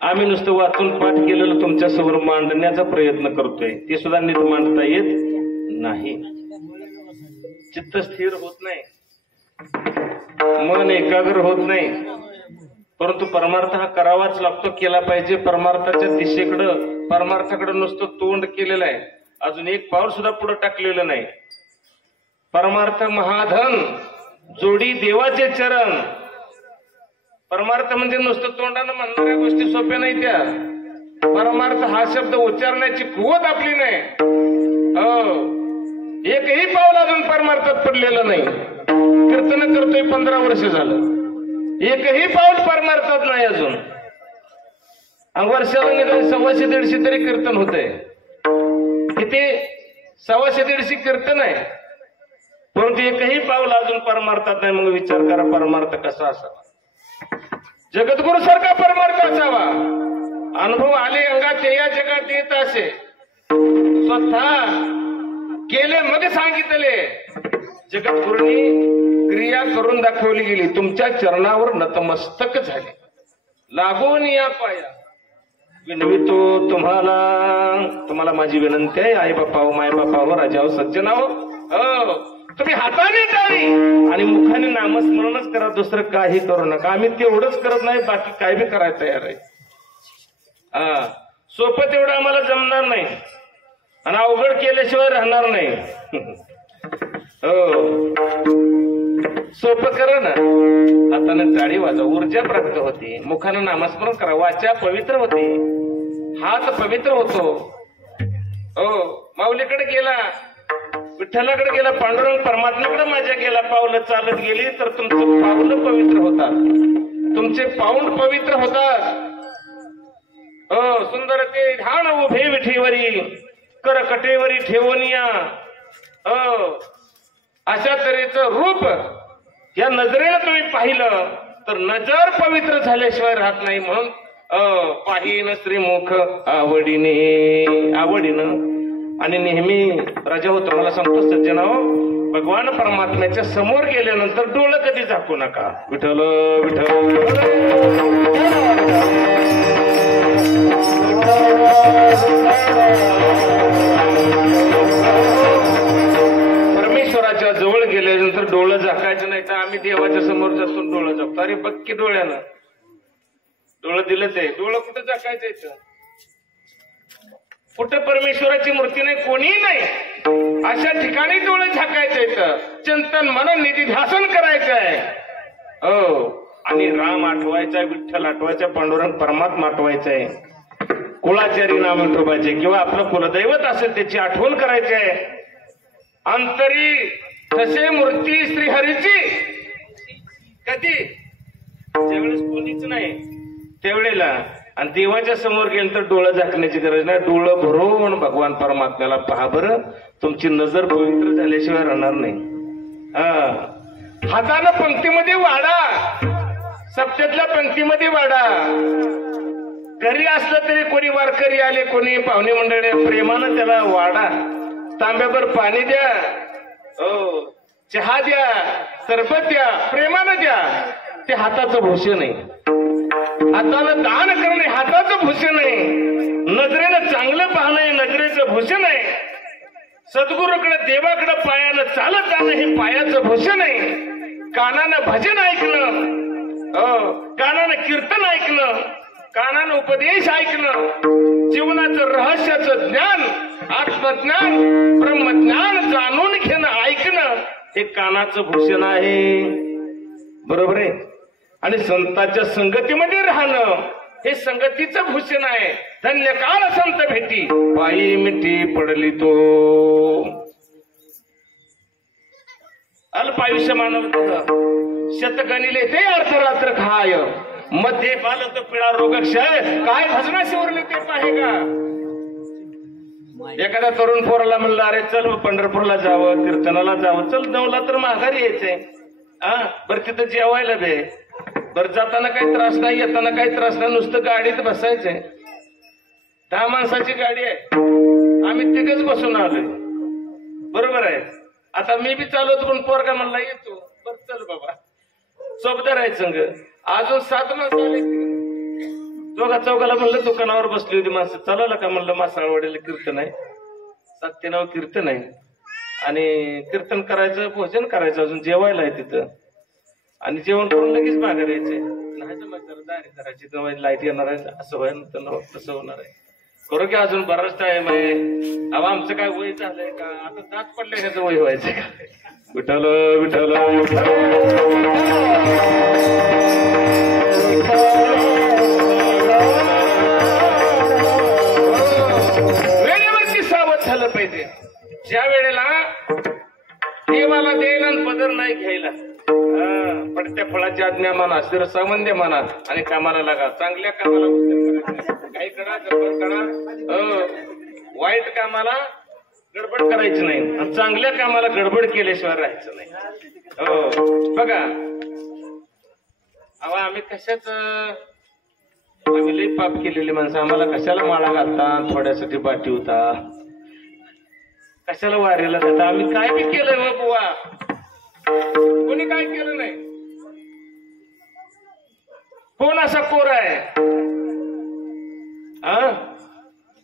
आम्ही नुसतं वाचून पाठ केलेलं तुमच्या समोर मांडण्याचा प्रयत्न करतोय. ते सुद्धा नीट मांडता येत नाही. चित्त स्थिर होत नाही. मन एकाग्र होत नाही. परंतु परमार्थ हा करावाच लागतो. केला पाहिजे. परमार्थाच्या दिशेकडं परमार्थाकडे नुसतं तोंड केलेलं आहे. अजून एक पाऊल सुद्धा पुढे टाकलेलं नाही. परमार्थ महाधन जोडी देवाचे चरण. परमार्थ म्हणजे नुसतं तोंडानं म्हणणाऱ्या गोष्टी सोप्या नाही त्या. परमार्थ हा शब्द उच्चारण्याची कुवत आपली नाही. एकही पाऊल अजून परमार्थात पडलेलं नाही. कीर्तन करतोय 15 वर्ष झालं. एकही पाऊल परमार्थात नाही अजून. वर्षाला निदान 100-150 तरी कीर्तन होतंय. किती? 100-150 कीर्तन आहे. परंतु एकही पाऊल अजून परमार्थात नाही. मग विचार करा परमार्थ कसा असावा. जगद्गुरु सारखा परमार्थ असावा. अनुभव आले अंगात ते या जगात येत असे. स्वतः केले मग सांगितले. जगद्गुरूंनी क्रिया करून दाखवली गेली. तुमच्या चरणावर नतमस्तक झाले. लागून या पाया विनवितो तुम्हाला. तुम्हाला माझी विनंती आहे. आई बापाव माय बापाव राजाव सज्जनाव तुम्ही हाताने टाळी आणि मुखाने नामस्मरणच करा. दुसरं काही करू नका. आम्ही तेवढंच करत नाही. बाकी काय बी करायला तयार आहे. सोपं तेवढं आम्हाला जमणार नाही आणि अवघड केल्याशिवाय राहणार नाही. सोपं करा ना. हाताने टाळी वाजवा. ऊर्जा प्राप्त होते. मुखानं नामस्मरण करा. वाचा पवित्र होते. हात पवित्र होतो. माऊलीकडे गेला, विठ्ठलाकडे गेला, पांडुरंग परमात्म्याकडे माझ्या गेला, पावलं चालत गेली तर तुमचं पावलं पवित्र होतात. तुमचे पाऊंड पवित्र होतात. सुंदर ते ढाण उभे विठीवरी करकटेवरी ठेवूनिया. अशा तऱ्हेचं रूप या नजरेनं तुम्ही पाहिलं तर नजर पवित्र झाल्याशिवाय राहत नाही. म्हणून पाहिन श्रीमुख आवडीनं. आणि नेहमी राजा होतो. मला सांगतो सज्जनाओ, भगवान परमात्म्याच्या समोर गेल्यानंतर डोळं कधी झाकू नका. विठ्ठल विठ्ठल. परमेश्वराच्या जवळ गेल्यानंतर डोळं झाकायचं नाही. तर आम्ही देवाच्या समोर जातो डोळं झाकतो. अरे बक्की डोळ्यानं डोळं दिलं ते. डोळं कुठं झाकायचं इथं? कुठं परमेश्वराची मूर्ती नाही, कोणीही नाही, अशा ठिकाणी डोळे झाकायचं इथं. चिंतन मनन निधी ध्यासन करायचं आहे. आणि राम आठवायचा, विठ्ठल आठवायचा, पांडुरंग परमात्मा आठवायचा आहे. कुळाचारी नाम विठोबाचे किंवा आपलं कुलदैवत असेल त्याची आठवण करायची आहे. अंतरी तसे मूर्ती श्रीहरीची. कधी? ज्यावेळेस कोणीच नाही त्यावेळेला. आणि देवाच्या समोर गेलं तर डोळं झाकण्याची गरज नाही. डोळं भरून भगवान परमात्म्याला पहा बरं. तुमची नजर पवित्र झाल्याशिवाय राहणार नाही. हातानं पंक्तीमध्ये वाढा, सप्त्यातल्या पंक्तीमध्ये वाढा. घरी असलं तरी कोणी वारकरी आले, कोणी पाहुणे मंडळी, प्रेमानं त्याला वाढा. तांब्याभर पाणी द्या, हो चहा द्या, सरबत द्या, प्रेमानं द्या. ते हाताचं भूषण आहे. हातानं दान करणे हाताचं भूषण आहे. नजरेनं चांगलं पाहणे नजरेचं भूषण आहे. सद्गुरूकडे देवाकडे पायानं चालत जाणं हे पायाचं भूषण आहे. कानानं भजन ऐकणं, कानानं कीर्तन ऐकणं, कानानं उपदेश ऐकणं, जीवनाचं रहस्याचं ज्ञान, आत्मज्ञान, ब्रह्मज्ञान जाणून घेणं, ऐकणं हे कानाचं भूषण आहे. बरोबर आहे. आणि संतांच्या संगतीमध्ये राहणं हे संगतीचं भूषण आहे. धन्य काळ संत भेटी पायी मिठी पडली तो. अल्पायुष्य मानव शतगणिले ते अर्धरात्र खाय, मध्ये पालत पिळा रोगक्षय, काय भजनाशी उरले ते पाहे का. एखाद्या तरुण पोराला म्हणलं अरे चल पंढरपूरला जावं, कीर्तनाला जावं, चल नवला तर माघारी यायचंय. बरं तिथं जेवायला दे, बरं जाताना काही त्रास नाही, येताना काही त्रास नाही, नुसतं गाडीत बसायचंय. 10 माणसाची गाडी आहे, आम्ही तिघच बसून आलोय. बरोबर आहे. आता मी बी चालवतो पण पोरगा म्हणला येतो, बरं चल बाबा सोबत राहायचं संग. अजून 7 माणसं आले, दोघा चौघाला म्हणलं दुकानावर बसली होती माणसं, चालवलं का म्हणलं मासाळवाडीला कीर्तन आहे, 7 ते 9 कीर्तन आहे आणि कीर्तन करायचं, भोजन करायचं, अजून जेवायला आहे तिथं आणि जेवण करून लगेच मागे यायचंय. नाही तर मग दारी करायची तेव्हा लाईट येणार आहे, असं व्हायला तसं होणार आहे. करू की अजून बराच टाइम आहे. अहो आमचं काय वय झालंय का, आता दात पडले ह्याचं वय व्हायचंय का. विठ्ठल विठ्ठल वेळेवरती सावध झालं पाहिजे. ज्या वेळेला देवाला देणं आणि पदर नाही घ्यायला, पडत्या फळाची आज्ञा माना, शिरसावंद्य माना आणि कामाला लागा. चांगल्या कामाला काही करा, गडबड करा, वाईट कामाला गडबड करायची नाही आणि चांगल्या कामाला गडबड केल्याशिवाय राहायचं नाही. हो बघा, अहो आम्ही कशाच, आम्ही लई पाप केलेली माणसं, आम्हाला कशाला माळा घालता, थोड्यासाठी पाठी होता, कशाला वारीला जाता. आम्ही काय बी केलंय हो बुवा, कोणी काय केलं नाही. कोण असा कोर आहे.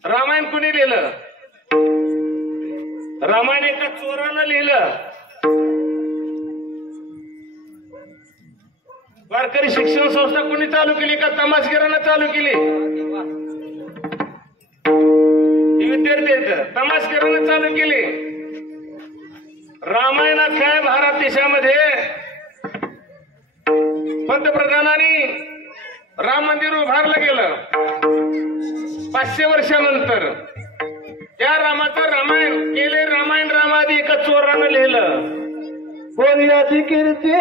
रामायण कोणी लिहिलं, रामायण एका चोरानं लिहिलं. वारकरी शिक्षण संस्था कोणी चालू केली का तमाशगिरानं चालू केली. विद्यार्थी आहेत तमाशगिरानं चालू केली. रामायणात काय भारत देशामध्ये पंतप्रधानांनी राम मंदिर उभारलं गेलं 500 वर्षानंतर. त्या रामाचं रामायण केले, रामायण रामादी एका चोरानं लिहिलं. कोणी कीर्ती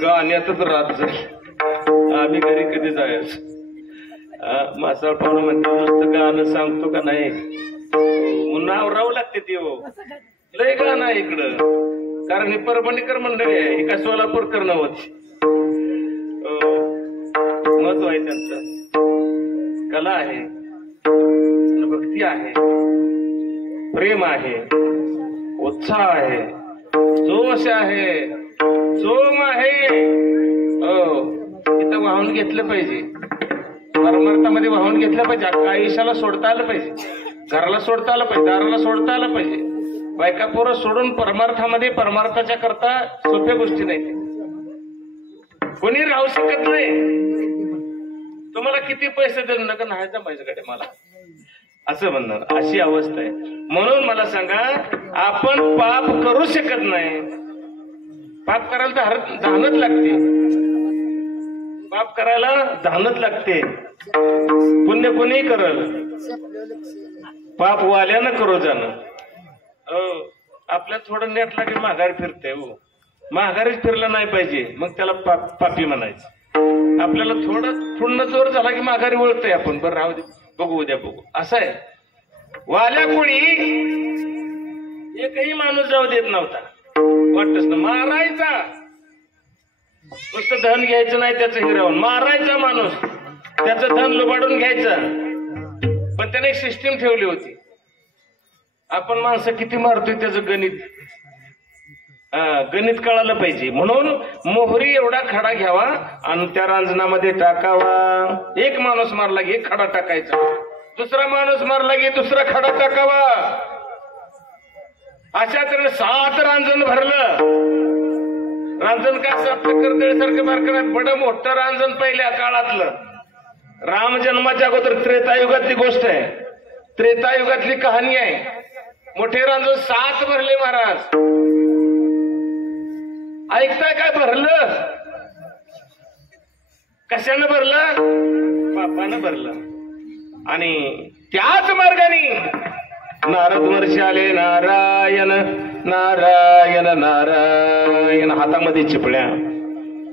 गाण्यातच रात जाईल. आम्ही घरी कधी जायचं. मासाळ पाहुणं म्हणते नुसतं गाणं सांगतो का नाही, नाव राहू लागते ती. हो लय गाणं आहे इकडं, कारण हे परभणीकर मंडळी आहे, हे का सोलापूरकर नव्हती. महत्व आहे त्यांचं, कला आहे, भक्ती आहे, प्रेम आहे, उत्साह आहे, जोश आहे, जोम आहे. इथं वाहून घेतलं पाहिजे, परमार्थामध्ये वाहून घेतलं पाहिजे. अख्खा आयुष्याला सोडता आलं पाहिजे, घराला सोडता आलं पाहिजे, दाराला सोडता आलं पाहिजे. बायका पोरं सोडून परमार्थामध्ये, परमार्थाच्या करता सोप्या गोष्टी नाही, कोणी राहू शकत नाही. तुम्हाला किती पैसे दिले नका नाही जमायचं कडे मला, असं म्हणणार, अशी अवस्था आहे. म्हणून मला सांगा, आपण पाप करू शकत नाही. पाप करायला तर धानच लागते, पाप करायला धानच लागते. पुण्य कोणी करल, पाप वाल्यानं करू जाणं. आपल्या थोडं नेट लागेल माघारी फिरते. हो, माघारीच फिरलं नाही पाहिजे, मग त्याला पापी म्हणायचं. आपल्याला थोडं जोर झाला की माघारी वळतोय आपण. बरं राहू दे, बघू उद्या बघू, असं आहे. वाल्या कोणी एकही माणूस जाऊ देत नव्हता. वाटतच ना, मारायचा. नुसतं धन घ्यायचं नाही त्याचं हिरावून, मारायचा माणूस, त्याचं धन लुबाडून घ्यायचं. पण त्याने एक सिस्टीम ठेवली होती. आपण माणसं किती मारतोय त्याचं गणित कळालं पाहिजे. म्हणून मोहरी एवढा खडा घ्यावा आणि त्या रांजणामध्ये टाकावा. एक माणूस मारला की एक खडा टाकायचा, दुसरा माणूस मारला की दुसरा खडा टाकावा. अशा तऱ्हेने 7 रांजण भरलं. रांजण काय आपल्या कर्दळीसारखं बारकं, बड मोठं रांजण पहिल्या काळातलं. राम जन्माच्या अगोदर त्रेतायुगातली गोष्ट आहे, त्रेतायुगातली कहाणी आहे. मोठे रांजण 7 भरले महाराज. ऐकताय काय? भरलं कशानं भरलं? पापानं भरलं. आणि त्याच मार्गाने नारद महर्षी आले. नारायण नारायण नारायण, हातामध्ये चिपळ्या,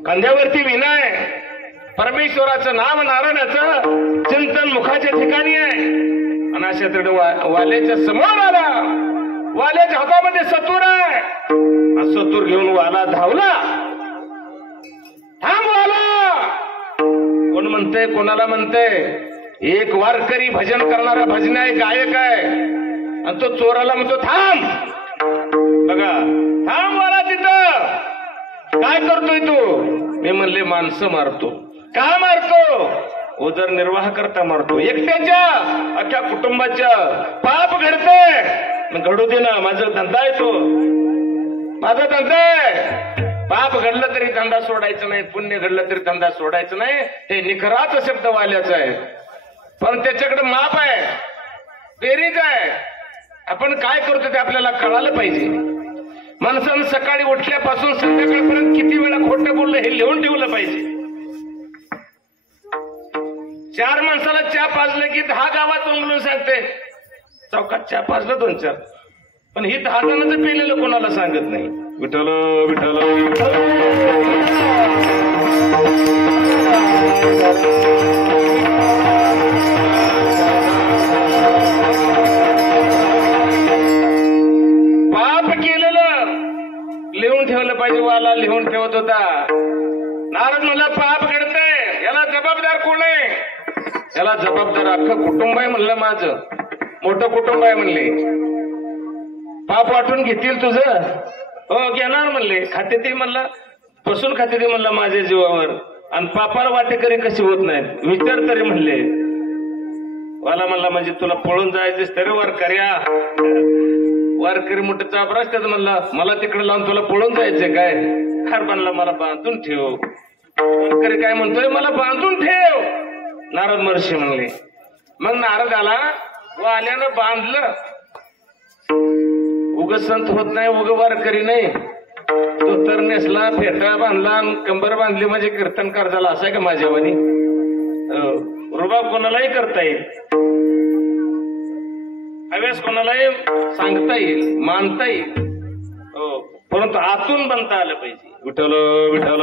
खांद्यावरती विनाय. परमेश्वराचं नाम नारायणाचं चिंतन मुखाच्या ठिकाणी आहे. आणि अशा तऱ्हेने वाल्याच्या समोर आला. वाल्याच्या हातामध्ये सतूर आहे. सतूर घेऊन वाला धावला. थांब वाला. कोण म्हणते, कोणाला म्हणते? एक वारकरी भजन करणारा भजन गायक आहे आणि तो चोराला म्हणतो थांब. बघा, थांब वाला तिथं. काय करतोय तू? मी म्हणले माणसं मारतो. का मारतो? उदरनिर्वाह करता मारतो. एकट्याच्या अख्ख्या कुटुंबाच्या पाप घडते. घडू दे ना, माझा धंदा आहे तो, माझा धंदा आहे. पाप घडलं तरी धंदा सोडायचा नाही, पुण्य घडलं तरी धंदा सोडायचं नाही. हे निखराचा शब्द वाल्याचा आहे. पण त्याच्याकडे माप आहे, बेरीज आहे. आपण काय करतो ते आपल्याला कळालं पाहिजे. माणसानं सकाळी उठल्यापासून संध्याकाळपर्यंत किती वेळा खोटं बोललं हे लिहून ठेवलं पाहिजे. 4 माणसाला चहा पाजलं की 10 गावात बोलून सांगते चौकात चहा पाजलं 2-4. पण ही 10 जणांचं पेलेलं कोणाला सांगत नाही. विठ्ठल विठ्ठल पाप केलेलं लिहून ठेवलं पाहिजे. वाला लिहून ठेवत होता. नारद म्हणला पाप घडतंय, याला जबाबदार कोण आहे? याला जबाबदार अख्खं कुटुंब आहे म्हणलं. माझं मोठं कुटुंब आहे म्हणले. पाप वाटून घेतील तुझं? हो घेणार म्हणले. खाते ते म्हणला, बसून खाते ते म्हणला माझ्या जीवावर. आणि पापाला वाटेकरी कशी होत नाहीत विचार तरी म्हणले. वाला म्हणला म्हणजे तुला पळून जायचंच तरी वारकऱ्या, वारकरी मोठं चाप रस्त्यात म्हणला मला तिकडे लावून तुला पळून जायचंय काय? खार बनला मला बांधून ठेव. वारकरी काय म्हणतोय? मला बांधून ठेव. नारद महर्षी म्हणले. मग नारद आला, वाल्यानं बांधलं. उग संत होत नाही, उग वारकरी नाही. तो तर नेसला, फेटा बांधला, कंबर बांधली म्हणजे कीर्तनकार झाला असं आहे का माझ्यावानी? रुबाब कोणालाही करता येईल, हव्यास कोणालाही सांगता येईल, मानता येईल. परंतु आतून बनता आलं पाहिजे. विठ्ठल विठ्ठल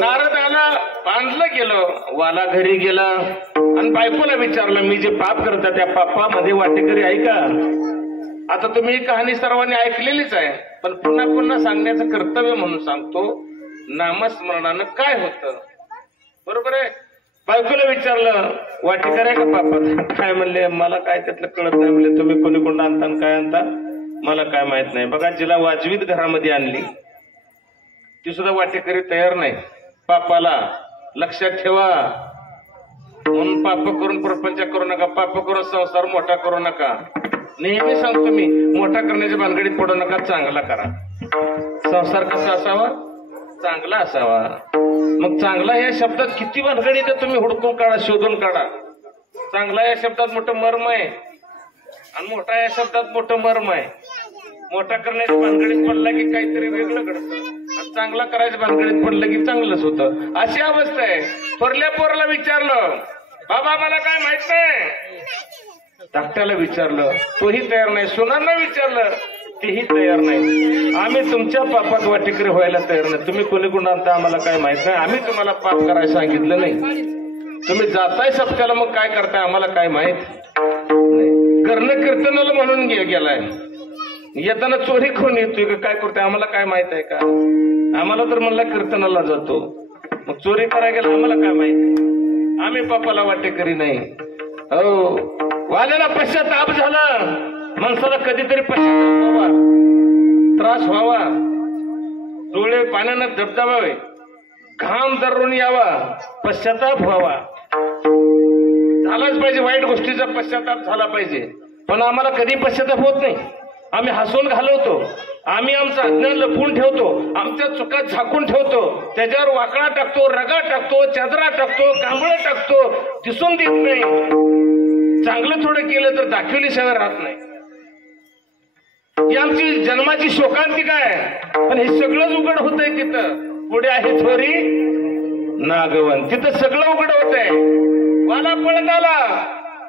नारद आला, बांधलं गेलं. वाला घरी गेला आणि बायकोला विचारलं मी जे पाप करता त्या पापामध्ये वाटेकरी आहे का? आता तुम्ही ही कहाणी सर्वांनी ऐकलेलीच आहे, पण पुन्हा पुन्हा सांगण्याचं कर्तव्य म्हणून सांगतो. नामस्मरणानं काय होतं? बरोबर आहे. बायकोला विचारलं वाटेकर आहे का पापात? काय म्हणले मला काय त्यातलं कळत नाही म्हणले. तुम्ही कोणी कोण आणता काय आणता मला काय माहित नाही. बघा, जिला वाजवीत घरामध्ये आणली ती सुद्धा वाटेकरी तयार नाही. पापाला लक्षात ठेवा. म्हणून पाप करून प्रपंच करू नका, पाप करून संसार मोठा करू नका. नेहमी सांगतो मी, मोठा करण्याच्या भानगडीत पडू नका, चांगला करा. संसार कसा असावा? चांगला असावा. मग चांगला या शब्दात किती भानगडी तर तुम्ही हुडकून काढा, शोधून काढा. चांगला या शब्दात मोठं मर्म आहे आणि मोठा या शब्दात मोठं मर्म आहे. मोठा करण्याच्या भानगडीत पडला की काहीतरी वेगळं घडतं आणि चांगला करायच्या भानगडीत पडलं की चांगलंच होतं. अशी अवस्था आहे. थोरल्या पोराला विचारलं, बाबा मला काय माहित नाही. धाकट्याला विचारलं, तोही तयार नाही. सुनांना विचारलं, तेही तयार नाही. आम्ही तुमच्या पापात वाटेकरी व्हायला तयार नाही. तुम्ही कोणी कोण आणता आम्हाला काय माहित नाही. आम्ही तुम्हाला पाप करायला सांगितलं नाही. तुम्ही जाताय सप्त्याला मग काय करताय आम्हाला काय माहित नाही. कर्ण कीर्तनाला म्हणून गेलाय. येताना चोरी खून येतोय का काय करतोय आम्हाला काय माहित आहे का. आम्हाला तर म्हणला कीर्तनाला जातो. मग चोरी करायला गेला आम्हाला काय माहित. आम्ही पापाला वाटेकरी नाही. हो, वाल्याला पश्चाताप झाला. माणसाला कधीतरी पश्चाताप व्हावा, त्रास व्हावा, डोळे पाण्यानं धबधबावे, घाम दरून यावा, पश्चाताप व्हावा. झालाच पाहिजे. वाईट गोष्टीचा पश्चाताप झाला पाहिजे. पण आम्हाला कधी पश्चाताप होत नाही. आम्ही हसून घालवतो. आम्ही आमचं अज्ञान लपवून ठेवतो. आमच्या चुका झाकून ठेवतो. त्याच्यावर वाकडा टाकतो, रगा टाकतो, चादरा टाकतो, कांबळं टाकतो. दिसून देत नाही. चांगलं थोडं केलं तर दाखवल्याशिवाय राहत नाही. ही आमची जन्माची शोकांतिका आहे. पण हे सगळंच उघड होत आहे. तिथं पुढे आहे थोरी नागवन. तिथं सगळं उघड होत आहे. वाला पळत आला,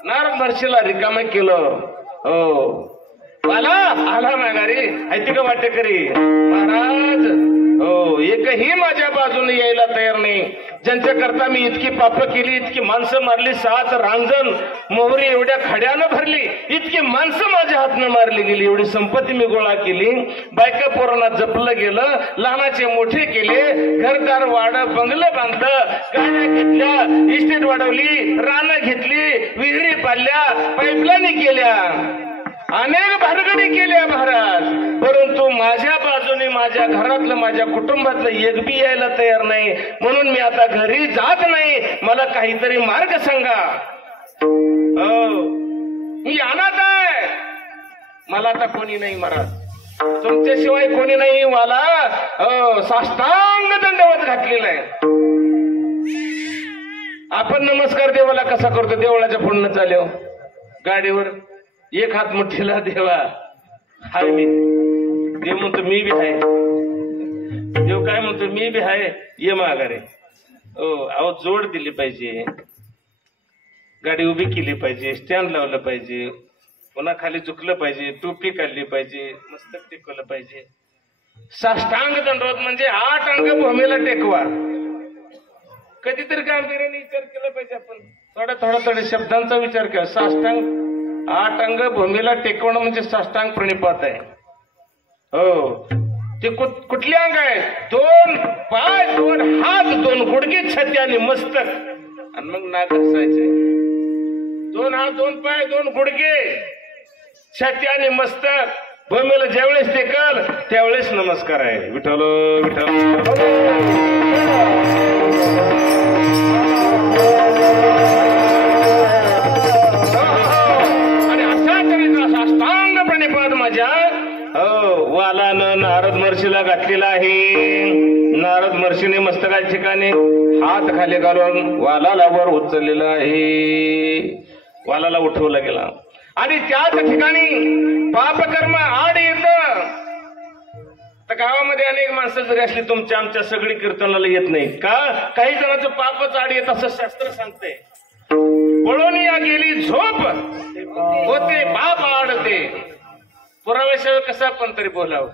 नारद महर्षीला रिकामं केलं. हो, वाला आला माघारी. ऐती का वाटेकरी महाराज. हो, एकही माझ्या बाजूने यायला तयार नाही. ज्यांच्या करता मी इतकी पाप केली, इतकी माणसं मारली, 7 रांजण मोहरी एवढ्या खड्यानं भरली, इतकी माणसं माझ्या हातनं मारली गेली, एवढी संपत्ती मी गोळा केली, बायका पोरांना जपलं गेलं, लहानाचे मोठे केले, घरदार वाड बंगलं बांधलं, गाड्या घेतल्या, इस्टेट वाढवली, रानं घेतली, विहिरी पाडल्या, पाईपलाईन केल्या, अनेक भानगडी केल्या महाराज. परंतु माझ्या बाजूने माझ्या घरातलं माझ्या कुटुंबातलं एक बी यायला तयार नाही. म्हणून मी आता घरी जात नाही. मला काहीतरी मार्ग सांगा. मी अनाथ आहे. मला आता कोणी नाही महाराज. तुमच्याशिवाय कोणी नाही. मला साष्टांग दंडवत घातलेला आहे. आपण नमस्कार देवाला कसा करतो. देवळाच्या पुढनं चालव गाडीवर एक हात मुठीला देवा हाय मी. देव म्हणतो मी बी आहे. देव काय म्हणतो मी बी आहे. ये माघारे. अहो जोड दिली पाहिजे. गाडी उभी केली पाहिजे. स्टँड लावलं पाहिजे. पुन्हा खाली झुकलं पाहिजे. टोपी काढली पाहिजे. मस्तक टेकवलं पाहिजे. साष्टांग दंडवत म्हणजे 8 अंग भूमीला टेकवा. कधीतरी गांभीर्याने विचार केला पाहिजे. आपण थोडा शब्दांचा विचार केला. साष्टांग 8 अंग भूमीला टेकवणं म्हणजे साष्टांग प्रणिपात आहे. हो, ते कुठले अंग आहे. 2 पाय, 2 हात, 2 गुडघे, छाती आणि मस्तक आणि मग नाक घासायचे. 2 हात, 2 पाय, 2 गुडघे, छाती आणि मस्तक. भूमीला ज्यावेळेस टेकल त्यावेळेस नमस्कार आहे. विठ्ठल विठ्ठल. साष्टांग प्रणिपात माझ्या वालानं नारद महर्षीला घातलेला आहे. नारद महर्षीने मस्तकाच्या ठिकाणी हात खाली घालून वालाला वर उचललेला आहे. वालाला उठवला गेला आणि त्याच ठिकाणी पापकर्म आड येत. तर गावामध्ये अनेक माणसं जरी असली तुमच्या आमच्या सगळी कीर्तनाला येत नाही का. काही जणांचं पापच आड येत असं शास्त्र सांगते. पळोनिया गेली झोप होते पाप आडते. पुराव्याशिवाय कसा पण तरी बोलावं.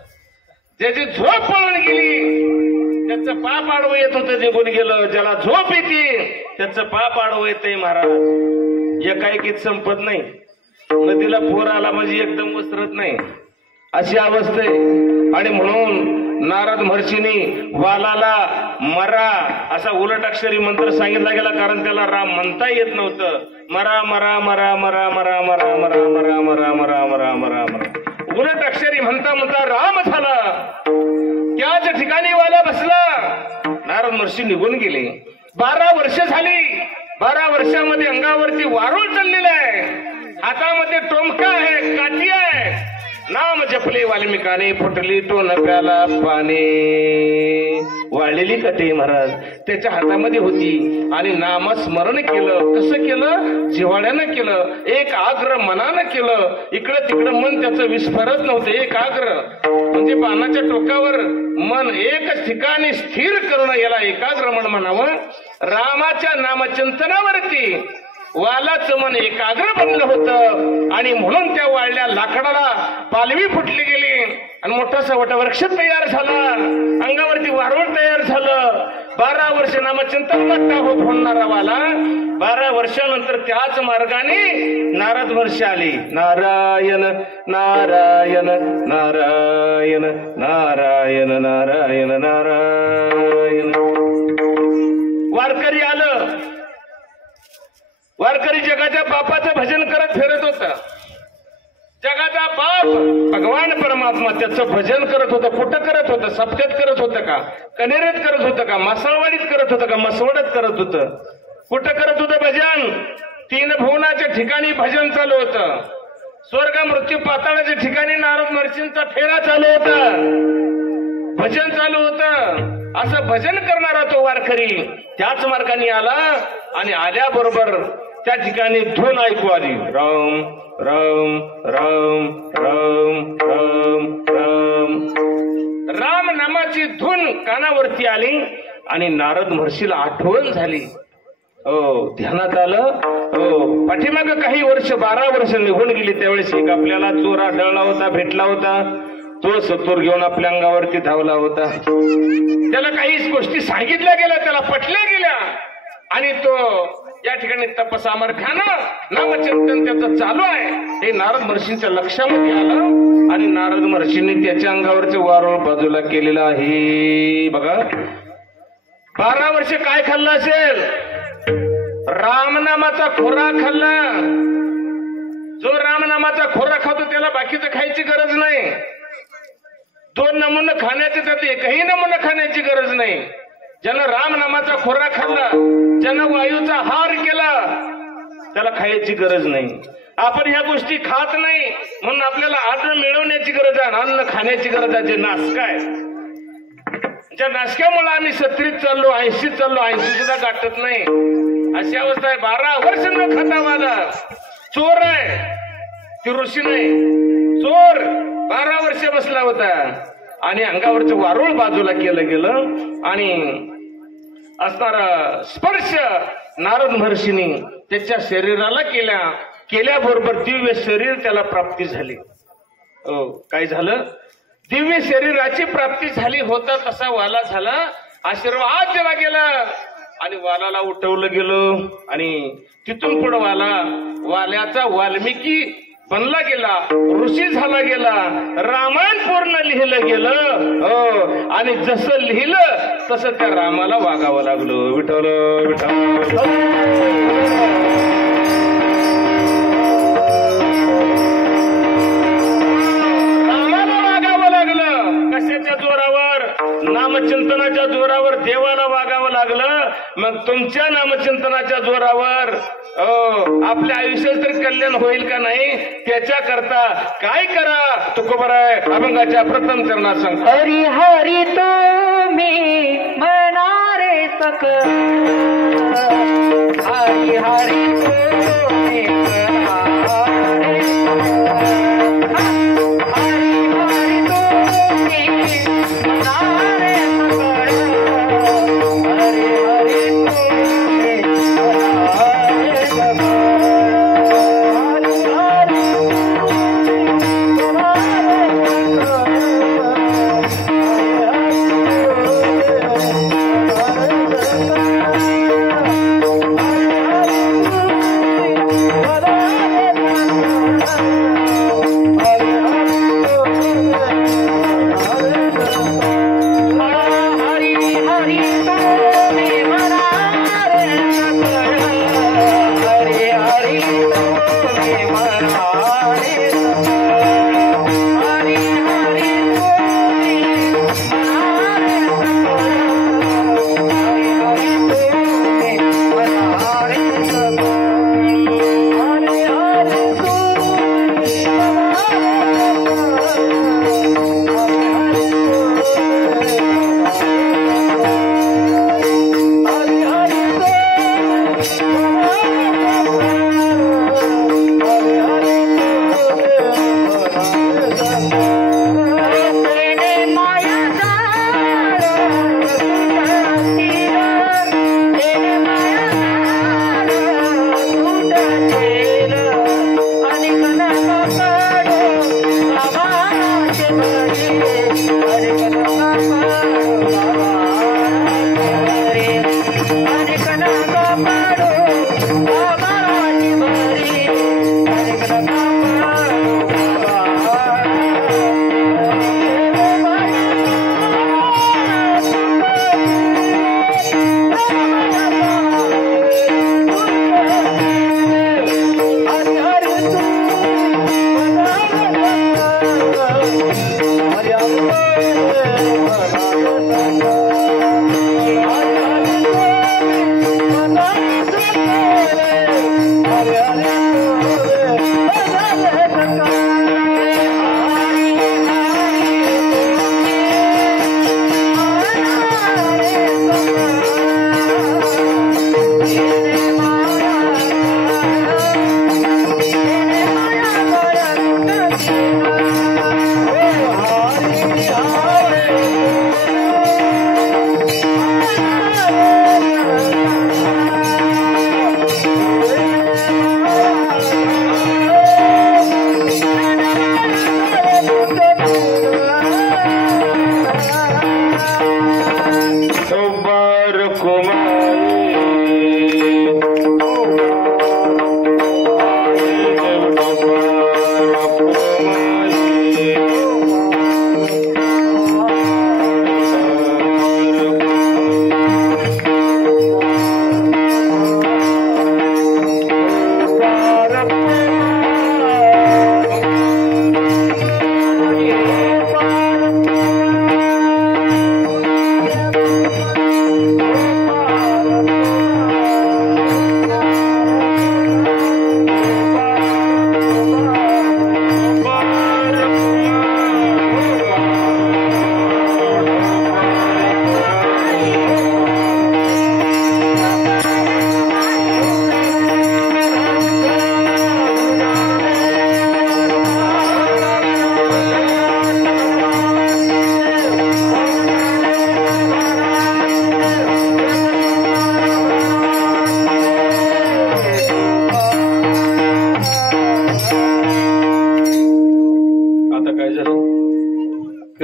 ज्याची झोप पळून गेली त्याचं पाप आडवं येत होतं. निघून गेलं. ज्याला झोप येते त्याचं पाप आडवं येतंय महाराज. एकाएकीत संपत नाही. नदीला पूर आला म्हणजे एकदम वसरत नाही अशी अवस्था आहे. आणि म्हणून नारद महर्षींनी वालाला मरा असा उलट अक्षरी मंत्र सांगितला गेला. कारण त्याला राम म्हणता येत नव्हतं. मरा मरा मरा मरा मरा मरा मरा मरा मरा मरा मरा मरा मरा उलट अक्षरी म्हणता म्हणता राम झाला. त्याच ठिकाणी वाला बसला. नारद महर्षी निघून गेले. 12 वर्ष झाली. 12 वर्षामध्ये अंगावरती वारूळ चाललेलं आहे. हातामध्ये टोमका आहे, काठी आहे. नाम जपले वाल्मिकाने फुटली टोन प्याला पाने. वाळलेली कटे महाराज त्याच्या हातामध्ये होती आणि नामस्मरण केलं. कसं केलं? जिव्हाळ्यानं केलं, एक आग्र मनानं केलं. इकडं तिकडं मन त्याचं विस्फरत नव्हतं. एक आग्र म्हणजे बाणाच्या टोकावर मन एकच ठिकाणी स्थिर करणं, याला एकाग्र मन म्हणावं. रामाच्या नामचिंतनावरती वालाचं मन एकाग्र बनलं होतं आणि म्हणून त्या वाळल्या लाकडाला पालवी फुटली गेली आणि मोठासा वटवृक्ष तयार झाला. अंगावरती वारुळ तयार झालं. 12 वर्ष नामचिंतन करता होणारा वाला 12 वर्षानंतर त्याच मार्गाने नारद वर्षी आली. नारायण नारायण नारायण नारायण नारायण नारायण. वारकरी आलं. वारकरी जगाच्या बापाचं भजन करत फिरत होता. जगाचा बाप भगवान परमात्मा त्याचं भजन करत होतं. कुठं करत होतं? सप्त्यात करत होतं का? कनेरेत करत होतं का? मासळवाडीत करत होतं का? मसवडत करत होतं? कुठं करत होतं भजन? 3 भुवनाच्या ठिकाणी भजन चालू होतं. स्वर्ग मृत्यू पाताळाच्या ठिकाणी नारद महर्षींचा फेरा चालू होता. भजन चालू होतं. असं भजन करणारा तो वारकरी त्याच मार्गाने आला आणि आल्याबरोबर त्या ठिकाणी धून ऐकू आली. राम राम राम राम राम राम. राम नामाची धून कानावरती आली आणि नारद महर्षीला आठवण झाली. ध्यानात आलं. पाठीमाग काही वर्ष 12 वर्ष निघून गेली. त्यावेळेस एक आपल्याला चोर आढळला होता, भेटला होता. तो सत्तूर घेऊन आपल्या अंगावरती धावला होता. त्याला काही गोष्टी सांगितल्या गेल्या, त्याला पटल्या गेल्या आणि तो या ठिकाणी तपसामर्थ्यानं नामचिंतन त्याचं चालू आहे हे नारद महर्षींच्या लक्षामध्ये आलं आणि नारद महर्षींनी त्याच्या अंगावरचे वारुळ बाजूला केलेलं आहे. बघा 12 वर्ष काय खाल्लं असेल? रामनामाचा खोराक खाल्ला. जो रामनामाचा खोराक खातो त्याला बाकीचं खायची गरज नाही. 2 नमुने खाण्याचे, त्यात एकही नमुना खाण्याची गरज नाही. ज्यानं रामनामाचा खोराक खाल्ला, ज्यानं वायूचा हार केला, त्याला खायची गरज नाही. आपण ह्या गोष्टी खात नाही म्हणून आपल्याला अन्न मिळवण्याची गरज आहे, अन्न खाण्याची गरज आहे. जे नासक आहे, ज्या नाशक्यामुळे आम्ही 70 चाललो, 80 चाललो, 80 सुद्धा गाठत नाही अशी अवस्था आहे. 12 वर्ष न खाता वाला चोर आहे, ती ऋषी नाही. चोर 12 वर्ष बसला होता आणि अंगावरचं वारुळ बाजूला केलं गेलं आणि असणारा स्पर्श नारद महर्षींनी त्याच्या शरीराला केल्याबरोबर दिव्य शरीर त्याला प्राप्ती झाली. काय झालं? दिव्य शरीराची प्राप्ती झाली. होता तसा वाला झाला. आशीर्वाद दिला गेला आणि वालाला उठवलं गेलं आणि तिथून पुढे वाल्याचा वाल्मिकी बनला गेला, ऋषी झाला गेला, रामायण पूर्ण लिहिलं गेलं. आणि जसं लिहिलं तसं त्या रामाला वागावं लागलं. विठ्ठल विठ्ठल रामाला वागावं लागलं. कशाच्या जोरावर? नामचिंतनाच्या जोरावर देवाला वागावं लागलं. मग तुमच्या नामचिंतनाच्या जोरावर आपल्या आयुष्यात तर कल्याण होईल का नाही त्याच्या करता काय करा? तुकोबरा आहे अभंगाच्या प्रथम चरणात सांग. हरी हरी तुम्ही म्हणारे सक, हरी हरी तुम्ही म्हणारे, हरी हरी तुम्ही म्हणारे सकळ, हरी हरी तुम्ही म्हणारे सकळ.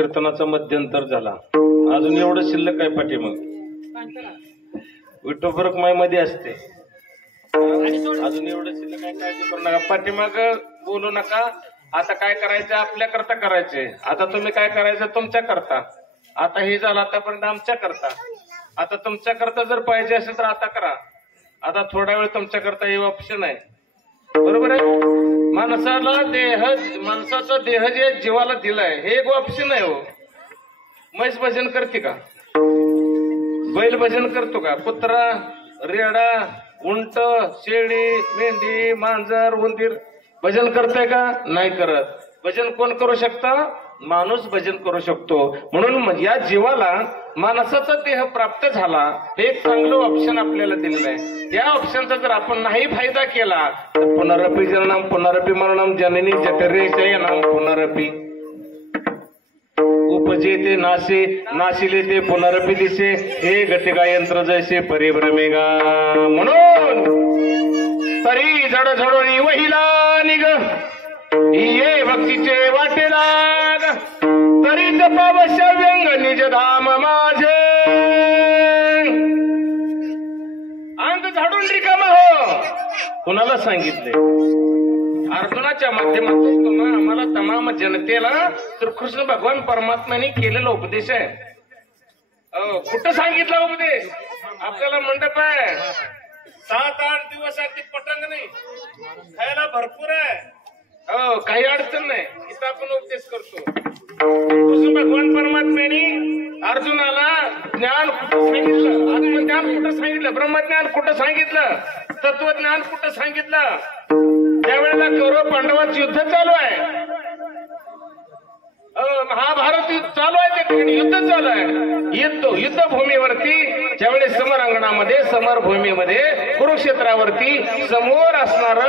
कीर्तनाचा मध्यंतर झाला. अजून एवढं शिल्लक आहे पाठीमाग. विठोबरक मायमध्ये असते. अजून एवढं शिल्लक आहे, काळजी करू नका. पाठीमाग बोलू नका. आता काय करायचं आपल्या करता करायचे. आता तुम्ही काय करायचं तुमच्या करता. आता हे झालं आतापर्यंत आमच्या करता. आता तुमच्या करता जर पाहिजे असेल तर आता करा. आता थोडा वेळ तुमच्या करता हे ऑप्शन आहे. बरोबर आहे. माणसाचा देह जे जीवाला दिलाय हे एक ऑप्शन आहे. हो, म्हैस भजन करते का? बैल भजन करतो का? कुत्रा, रेडा, उंट, शेळी, मेंढी, मांजर, उंदीर भजन करताय का? नाही करत. भजन कोण करू शकता? माणूस भजन करू शकतो. म्हणून या जीवाला माणसाचा देह प्राप्त झाला हे एक चांगलं ऑप्शन आपल्याला दिलेलं आहे. या ऑप्शनचा जर आपण नाही फायदा केला तर पुनरपी जननम पुनरपी मरणम जननी जठरे शयनम पुनरपी उपजेते नाशे नाशिले ते पुनरपी दिसे हे गतिका यंत्र जैसे परिभ्रमेगा. म्हणून तरी जड झडोनी वहिला निग ये भक्तीचे वाटे लाग तरी जपावश्य व्यंग निज धाम माझे. अंग झाडून रिकामा हो. कुणाला सांगितले? अर्जुनाच्या माध्यमातून आम्हाला तमाम जनतेला श्रीकृष्ण भगवान परमात्म्याने केलेला उपदेश आहे. कुठं सांगितला उपदेश? आपल्याला मंडप आहे, 7-8 दिवस अगदी पटंग नाही, खायला भरपूर आहे, काही अडचण नाही. इथं आपण उपदेश करतो. कृष्ण भगवान परमात्म्याने अर्जुनाला ज्ञान कुठं सांगितलं? आत्मज्ञान कुठं सांगितलं? ब्रह्मज्ञान कुठं सांगितलं? तत्वज्ञान कुठं सांगितलं? त्यावेळेला कौरव पांडवांचं युद्ध चालू आहे. महाभारत युद्ध चालू आहे. त्या ठिकाणी युद्ध चालू आहे. युद्धभूमीवरती ज्यावेळेस समरांगणामध्ये समरभूमीमध्ये कुरुक्षेत्रावरती समोर असणार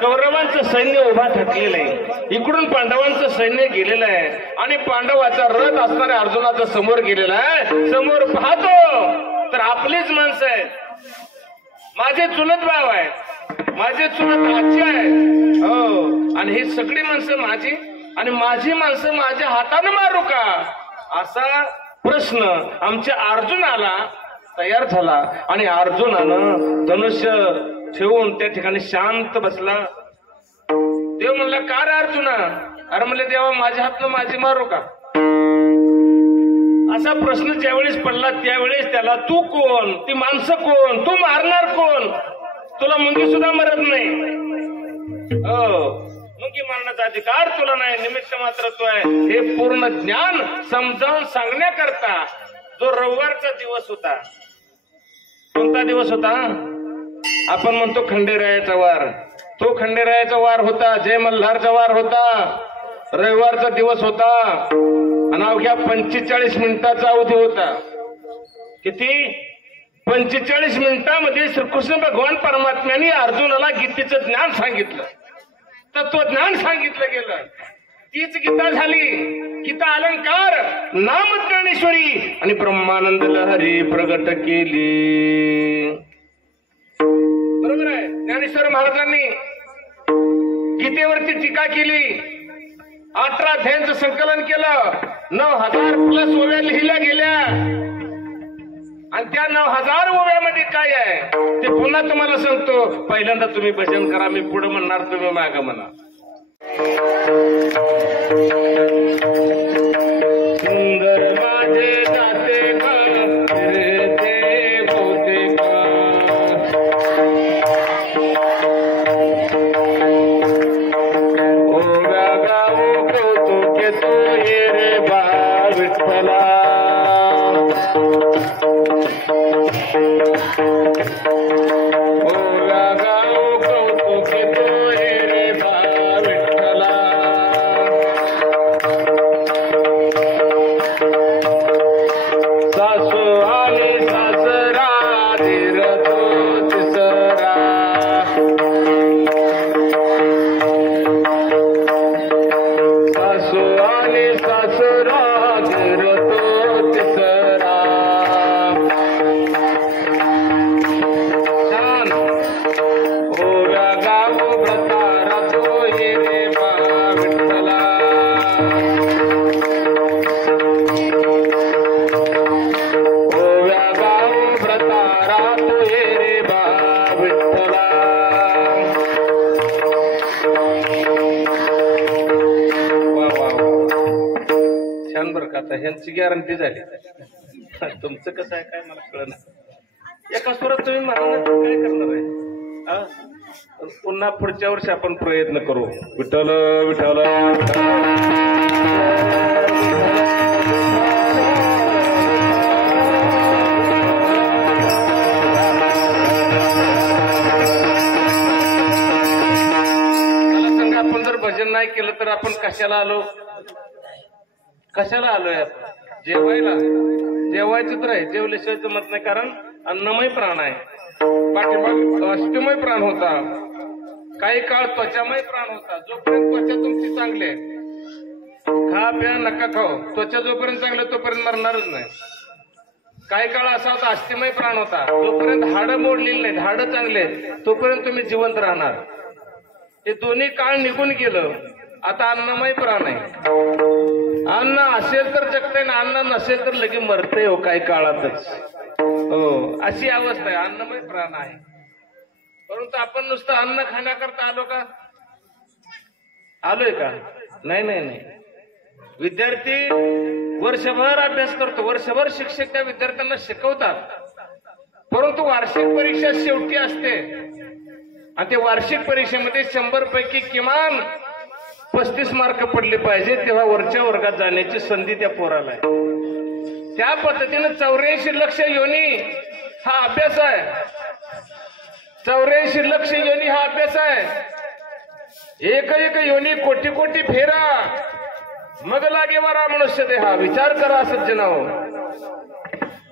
कौरवांचं सैन्य उभा थकलेलं आहे. इकडून पांडवांचं सैन्य गेलेलं आहे आणि पांडवाचा रथ असणाऱ्या अर्जुनाचा समोर गेलेला आहे. समोर पाहतो तर आपलीच माणसं आहेत. माझे चुलत भाव आहे, माझे चुलत आजी आहे. आणि ही सगळी माणसं माझी आणि माझी माणसं माझ्या हाताने मारू का? असा प्रश्न आमच्या अर्जुनाला तयार झाला आणि अर्जुनानं धनुष्य ठेवून त्या ठिकाणी शांत बसला. देव म्हणला का रे अर्जुना? अरे म्हणले देवा माझ्या हातनं माझी मारू का? असा प्रश्न ज्यावेळेस पडला त्यावेळेस त्याला तू कोण, ती माणसं कोण, तू मारणार कोण? तुला मुंगी सुद्धा मरत नाही. मुंगी मारण्याचा अधिकार तुला नाही, निमित्त मात्र तो आहे. हे पूर्ण ज्ञान समजावून सांगण्याकरता जो रविवारचा दिवस होता. कोणता दिवस होता? आपण म्हणतो खंडेरायाचा वार. तो खंडेरायाचा वार होता, जय मल्हारचा वार होता, रविवारचा दिवस होता आणि अवघ्या 45 मिनिटाचा अवधी होता. किती? 45 मिनिटांमध्ये श्रीकृष्ण भगवान परमात्म्याने अर्जुनाला गीतेचं ज्ञान सांगितलं, तत्वज्ञान सांगितलं गेलं. तीच गीता झाली. गीता अलंकार नाम ज्ञानेश्वरी आणि ब्रह्मानंद लहरी प्रगट केली. बरोबर आहे. ज्ञानेश्वर महाराजांनी गीतेवरती टीका केली. 18 अध्यायांचं संकलन केलं. 9000+ ओव्या लिहिल्या गेल्या आणि त्या 9000 ओव्यामध्ये काय आहे ते पुन्हा तुम्हाला सांगतो. पहिल्यांदा तुम्ही भजन करा, मी पुढे म्हणणार, तुम्ही मागं म्हणा. सुंदर माझे जाते का फिरते बोते का ओव्या गाऊ कौतुके तो ये रे बा विठ्ठला. ओव्या गाऊ कौतुके तो ये रे बा विठ्ठला. आता ह्यांची गॅरंटी झाली. तुमचं कसं आहे काय मला कळलं नाही. एका स्वरात तुम्ही म्हणाल काय करणार आहे. पुन्हा पुढच्या वर्षी आपण प्रयत्न करू. विठ्ठल विठ्ठल भजन नाही केलं तर आपण कशाला आलो. कशाला आलोय आपण. जेवायला. जेवायचं तर आहे. जेवल्याशिवाय जमत नाही. कारण अन्नमय प्राण आहे. पाठीमाग अष्टमय प्राण होता. काही काळ त्वचामय प्राण होता. जोपर्यंत त्वचा तुमची चांगली आहे खा प्या नका खाऊ. त्वचा जोपर्यंत चांगलं तोपर्यंत मरणारच नाही. काही काळ असा होता अष्टमय प्राण होता. जोपर्यंत हाडं मोडलेली नाही हाडं चांगले तोपर्यंत तुम्ही जिवंत राहणार. हे दोन्ही काळ निघून गेलं. आता अन्नमय प्राण आहे. अन्न असेल तर जगतंय ना अन्न नसेल तर लगे मरतंय हो काही काळातच. हो अशी अवस्था आहे. अन्नमय प्राण आहे. परंतु आपण नुसतं अन्न खाण्याकरता आलो का. आलोय का. नाही नाही नाही. विद्यार्थी वर्षभर अभ्यास करतो. वर्षभर शिक्षक त्या विद्यार्थ्यांना शिकवतात. परंतु वार्षिक परीक्षा शेवटी असते आणि ते वार्षिक परीक्षेमध्ये 100 पैकी किमान 35 मार्क पडले पाहिजे तेव्हा वरच्या वर्गात जाण्याची संधी त्या पोराला आहे. त्या पद्धतीनं 84 लक्ष योनी हा अभ्यास आहे. 84 लक्ष योनी हा अभ्यास आहे. एक एक योनी कोटी कोटी फेरा मग लागे वारा मनुष्य देहा. विचार करा सज्जनाओ.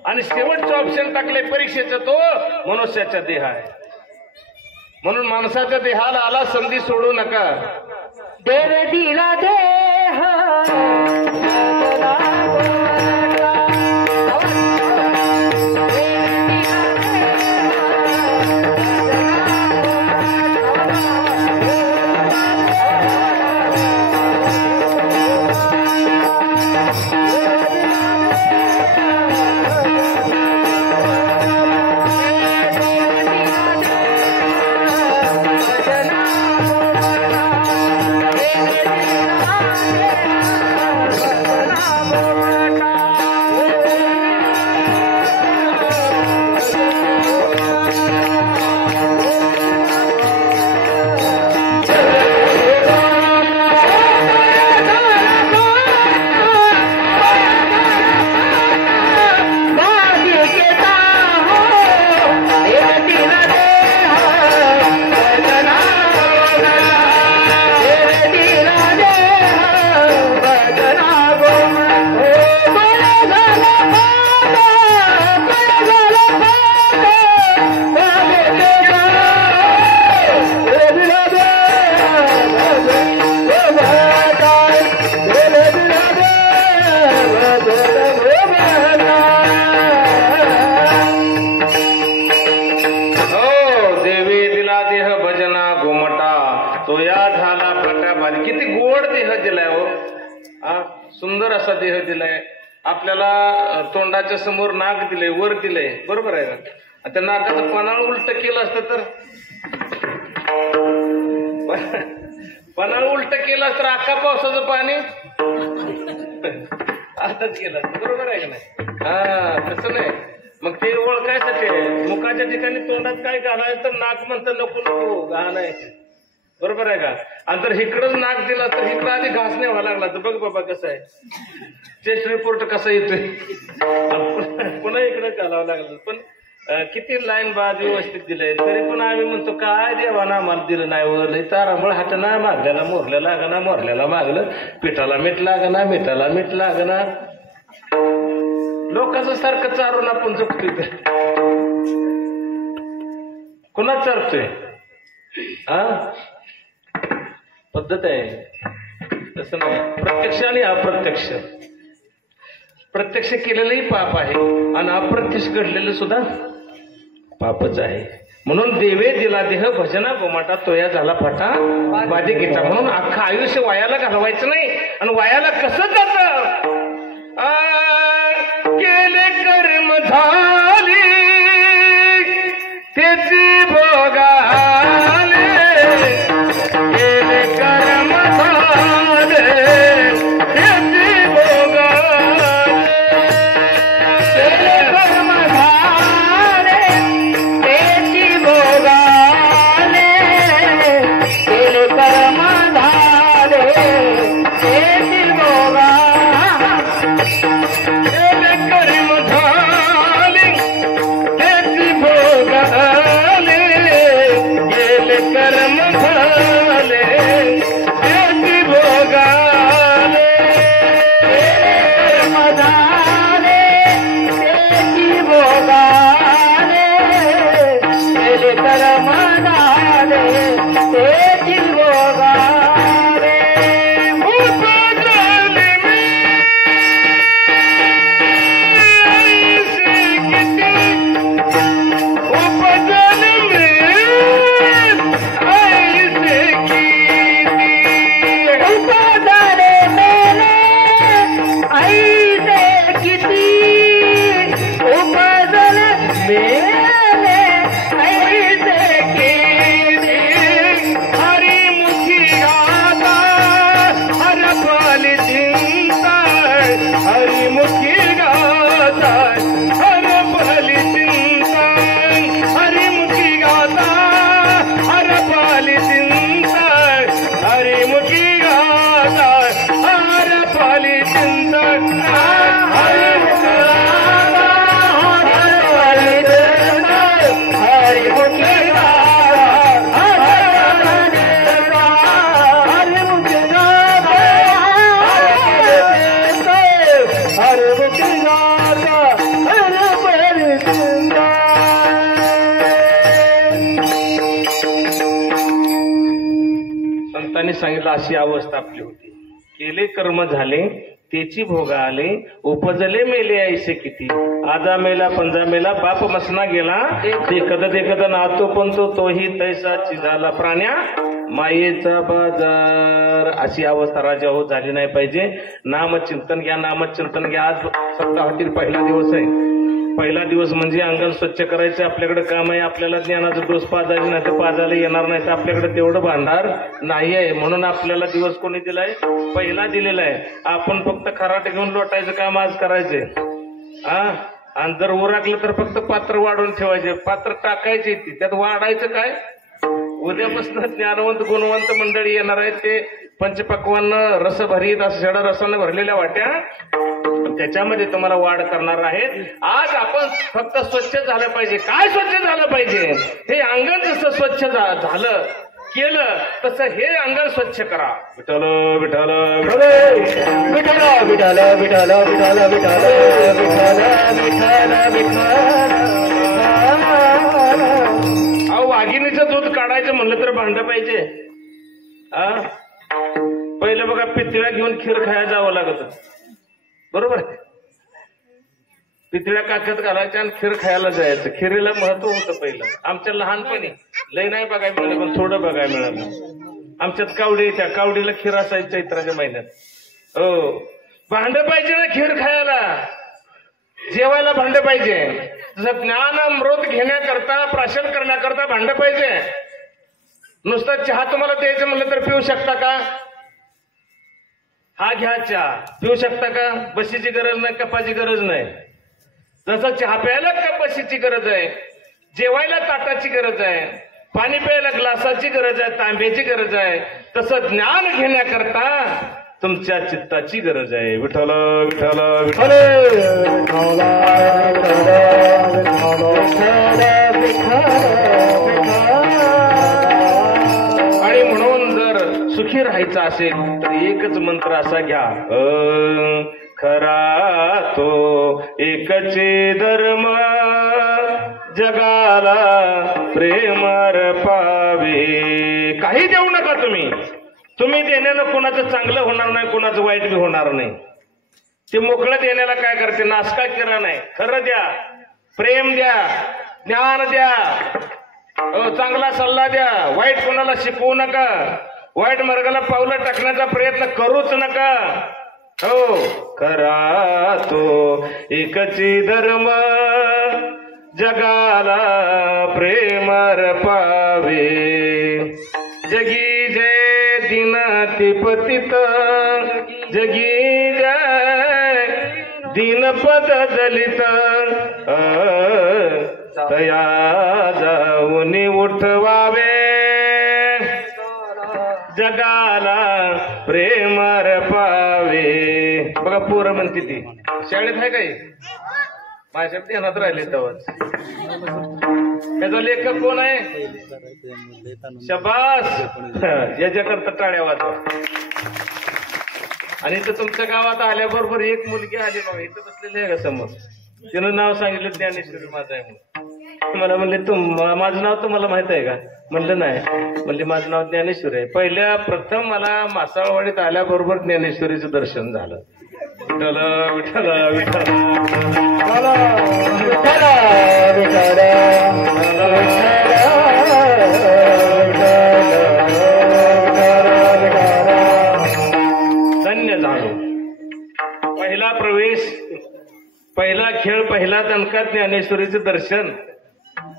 आणि शेवटचं ऑप्शन टाकले परीक्षेचं तो मनुष्याचा देह आहे. म्हणून माणसाच्या देहाला आला संधी सोडू नका. देव दिला देह सुंदर असा देह दिलाय आपल्याला. तोंडाच्या समोर नाक दिलंय वर दिलंय. बरोबर आहे ना. त्या नाकाचं पन्हाळ उलट केलं असतं तर पन्हाळ उलट केलं असतं अख्खा पावसाचं पाणी आताच केलं असतं. बरोबर आहे का नाही. हा तसं नाही. मग ते ओळखायसाठी मुखाच्या ठिकाणी तोंडात काय घालायचं तर नाक म्हणतं नको नको घाण आहे. बरोबर आहे का. आणि तर इकडंच नाक दिला तर इकडं आधी घास नाही व्हायला लागला तर बघ बाबा कसं आहे. टेस्ट रिपोर्ट कसा येतोय. पुन्हा इकडं घालावं लागलं. पण किती लाईन बाद व्यवस्थित दिलंय तरी पण आम्ही म्हणतो काय देवाना आम्हाला दिलं नाही. वर तारामुळे हाताना मागल्याला मोरल्या लागना मोरल्याला मागलं. पिठाला मीठ लागना मिठाला मीठ लागना. लोकांचं सारखं चारून आपण चुकतोय. कोणाच चालतोय. हा पद्धत आहे. तसं नाही. प्रत्यक्ष आणि अप्रत्यक्ष. प्रत्यक्ष केलेलंही पाप आहे आणि अप्रत्यक्ष घडलेलं सुद्धा पापच आहे. म्हणून देवे दिला देह भजना गोमाटा तोया झाला फाटा बाधी घेता. म्हणून अख्खं आयुष्य वायाला घालवायचं नाही. आणि वायाला कसं जात केले कर्म झाली त्याची भोगाले. केले कर्म झाले त्याची भोगाले. कर्म झाले त्याची भोगाले मधारे तेची भोगाले केले कर्म झाले तेची भोगाले उपजले मी ऐसे किती उपजले मी ऐसे किती उपजले मेले ऐसे किती उपजले मेले ऐसे किती हरिमुखी गाता हर फल चिंता हरिमुखी गाता हर फल चिंता हरिमुखी गाता हर फल चिंता हरिमुखी गाता हर फल चिंता हरिमुखी संतांनी सांगितलं अशी अवस्था आपली होती. केले कर्म झाले त्याची भोग आले उपजले मेले ऐसे किती आजा मेला पंजा मेला बाप मसना गेला देखत नातो पण तोही तैसाची झाला प्राण्या मायेचा बाजार. अशी अवस्था राजा हो झाली नाही पाहिजे. नामचिंतन घ्या नामचिंतन घ्या. आज सप्ताहातील पहिला दिवस आहे. पहिला दिवस म्हणजे अंगण स्वच्छ करायचं आपल्याकडे काम आहे. आपल्याला ज्ञानाचा डोस पाजायचा नाही तर पाजायला येणार नाही तर आपल्याकडे तेवढं भांडार नाही आहे. म्हणून आपल्याला दिवस कोणी दिलाय पहिला दिलेला आहे. आपण फक्त खराटे घेऊन लोटायचं काम आज करायचे. आणि जर उरकलं तर फक्त पात्र वाढवून ठेवायचे. पात्र टाकायचे ती त्यात वाढायचं काय. उद्यापासून ज्ञानवंत गुणवंत मंडळी येणार आहेत. ते पंचपक्वान रस भरीत असं शेडा रसानं भरलेल्या वाट्या त्याच्यामध्ये तुम्हाला वाढ करणार आहेत. आज आपण फक्त स्वच्छ झालं पाहिजे. काय स्वच्छ झालं पाहिजे. हे अंगण जसं स्वच्छ झालं केलं तसं हे अंगण स्वच्छ करा. विठ्ठल विठ्ठल विठ्ठल विठ्ठल विठ्ठल विठ्ठल विठ्ठल विठ्ठल विठ्ठल. अहो वाघिणीचं दूध काढायचं म्हणलं तर भांड पाहिजे. पहिलं बघा पितळ्या घेऊन खीर खायला जावं लागत. बरोबर. पितळ्या काख्यात घालायच्या आणि खीर खायला जायचं. खिरीला महत्व होतं पहिलं. आमच्या लहानपणी लय नाही बघायला मिळालं पण थोडं बघायला मिळालं. आमच्यात कावडी त्या कावडीला खीर असायची चैत्राच्या महिन्यात. हो भांड पाहिजे ना खीर खायला. जेवायला भांड पाहिजे. जसं ज्ञान अमृत घेण्याकरता प्राशन करण्याकरता भांड पाहिजे. नुसतं चहा तुम्हाला द्यायचं म्हणलं तर पिऊ शकता का. हा घ्या चहा पिऊ शकता का. बशीची गरज नाही कपाची गरज नाही. जसं चहा प्यायला कपाशीची गरज आहे जेवायला ताटाची गरज आहे पाणी प्यायला ग्लासाची गरज आहे तांब्याची गरज आहे तसं ज्ञान घेण्याकरता तुमच्या चित्ताची गरज आहे. विठ्ठल विठ्ठल विठ्ठल. आणि म्हणून जर सुखी राहायचं असेल तर एकच मंत्र असा घ्या. खरा तो एकचे धर्म जगाला प्रेमर पावे. काही देऊ नका तुम्ही. तुम्ही देण्यानं कोणाचं चांगलं होणार नाही कोणाचं वाईट बी होणार नाही. ते मोकळं देण्याला काय करते नासका केला नाही. खरं द्या प्रेम द्या ज्ञान द्या चांगला सल्ला द्या. वाईट कोणाला शिकवू नका. वाईट मार्गाला पावलं टाकण्याचा प्रयत्न करूच नका. हो खरा तो एकची धर्म जगाला प्रेमर पावे. जगी जय दीनाति पतित जगी जय दीनपद दलित तया जाऊन उठवावे जगाला प्रेमर पावे. बघा पोरं म्हणते ती शाळेत आहे काही माझ्या ध्यानात राहिले तेव्हाच. त्याचा लेखक कोण आहे? शबास, याच्याकरता टाळ्या वाजवा. आणि इथं तुमच्या गावात आल्याबरोबर एक मुलगी आली बाबा, इथं बसलेली आहे का समोर, तिनं नाव सांगितलं ज्ञानेश्वरी माझं आहे म्हणून. मला म्हणले माझं नाव तुम्हाला माहित आहे का? म्हणलं नाही. म्हणले माझं नाव ज्ञानेश्वरी आहे. प्रथम मला मासाळवाडीत आल्याबरोबर ज्ञानेश्वरीचं दर्शन झालं. विठ्ठल विठ्ठल विठ्ठल धन्य झालो. पहिला प्रवेश, पहिला खेळ, पहिला दणका ज्ञानेश्वरीचं दर्शन,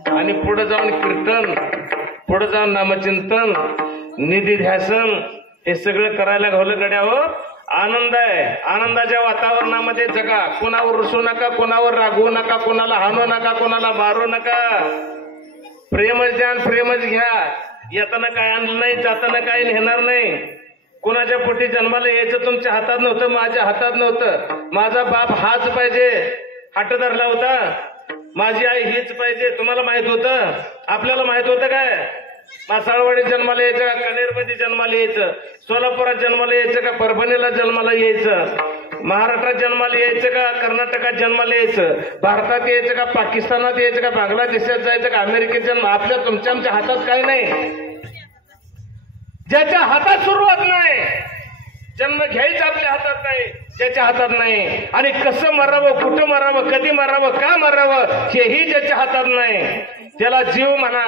आणि पुढे जाऊन कीर्तन, पुढे जाऊन नामचिंतन, निधी ध्यासन, हे सगळं करायला घावलं गड्यावर. आनंद आहे. आनंदाच्या वातावरणामध्ये जगा. कोणावर रुसू नका, कोणावर रागवू नका, कोणाला हाणू नका, कोणाला मारू नका. प्रेमच द्या, प्रेमच घ्या. येताना काय आणलं नाही, जाताना काय नेणार नाही. कोणाच्या पोटी जन्माला यायचं तुमच्या हातात नव्हतं, माझ्या हातात नव्हतं. माझा बाप हाच पाहिजे हाट धरला होता, माझी आई हीच पाहिजे. तुम्हाला माहित होतं? आपल्याला माहित होतं काय? मासाळवाडीत जन्माला यायचं का, कनेरमध्ये जन्माला यायचं, सोलापुरात जन्माला यायचं का, परभणीला जन्माला यायचं, महाराष्ट्रात जन्माला यायचं का, कर्नाटकात जन्माला यायचं, भारतात यायचं का, पाकिस्तानात यायचं का, बांगलादेशात जायचं का, अमेरिकेत जन्म, आपल्या तुमच्या आमच्या हातात काय नाही. ज्याच्या हातात सुरुवात नाही, जन्म घ्यायचं आपल्या हातात नाही, ज्याच्या हातात नाही. आणि कसं मरावं, कुठं मरावं, कधी मरावं, का मरावं, हेही ज्याच्या हातात नाही, त्याला जीव म्हणा.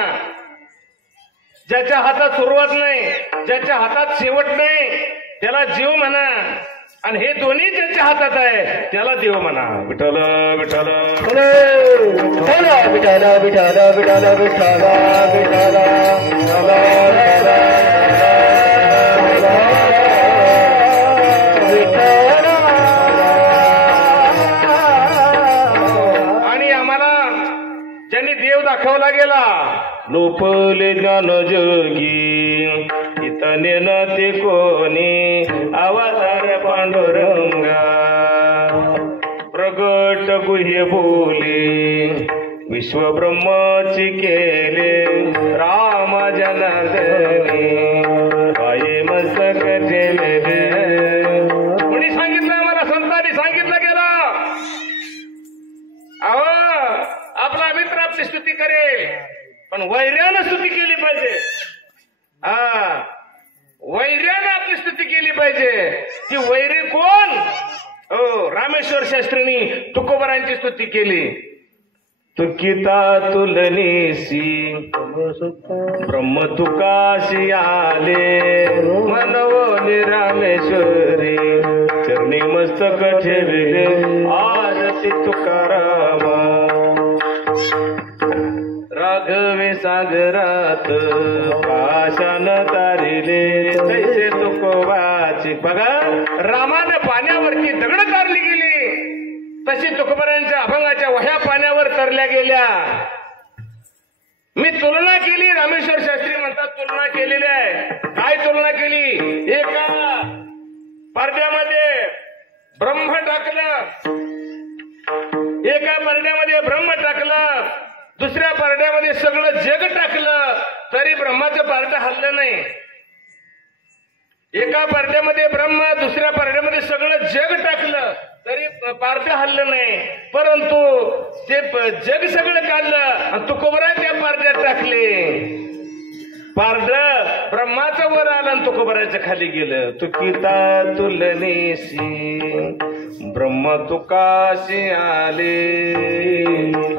ज्याच्या हातात सुरुवात नाही, ज्याच्या हातात शेवट नाही, त्याला जीव म्हणा. आणि हे दोन्ही ज्याच्या हातात आहे, त्याला देव म्हणा. विठ्ठल विठ्ठल विठ्ठल विठ्ठल विठ्ठल विठ्ठल विठ्ठल आणि आम्हाला ज्यांनी देव दाखवला गेला, लोपले ज्ञान जोगी इतने न ते कोणी, अवतार पांडुरंगा प्रगट गुह्य बोले, विश्व ब्रह्मची केले राम जनार्दनी, पाये मस्तक ठेवले. कोणी सांगितलं? आम्हाला संतांनी सांगितलं गेलं. अहो, आपला मित्र आपली स्तुती करेल, पण वैर्यानं स्तुती केली पाहिजे. वैर्यानं आपली स्तुती केली पाहिजे. ती वैरी कोण? हो, रामेश्वर शास्त्रींनी तुकोबरांची स्तुती केली. तुकिता तुलनीसी ब्रह्म तुकाशी आले, मनवोनी रामेश्वरी चरणी मस्तक ठेवले, आरती तुकारामा. राघवे सागरात पाषाण तारिले, तैसे तुकोबाची. बघा, रामाने पाण्यावरती दगड तारली गेली, तशी तुकोबरांच्या अभंगाच्या वह्या पाण्यावर तरल्या गेल्या. मी तुलना केली, रामेश्वर शास्त्री म्हणतात तुलना केलेली आहे. काय तुलना केली? एका परड्यामध्ये ब्रह्म टाकलं, एका परड्यामध्ये ब्रह्म टाकलं, दुसऱ्या परड्यामध्ये सगळं जग टाकलं, तरी ब्रह्माचं पारडं हललं नाही. एका परड्यामध्ये ब्रह्म, दुसऱ्या परड्यामध्ये सगळं जग टाकलं, तरी पारडं हललं नाही. परंतु ते जग सगळं काढलं आणि तुकोबरा त्या पारड्यात टाकले. पारडं ब्रह्माचं वर आलं आणि तुकोबराचं खाली गेलं. तुकिता तुलनेशी ब्रह्म तुकाशी आले.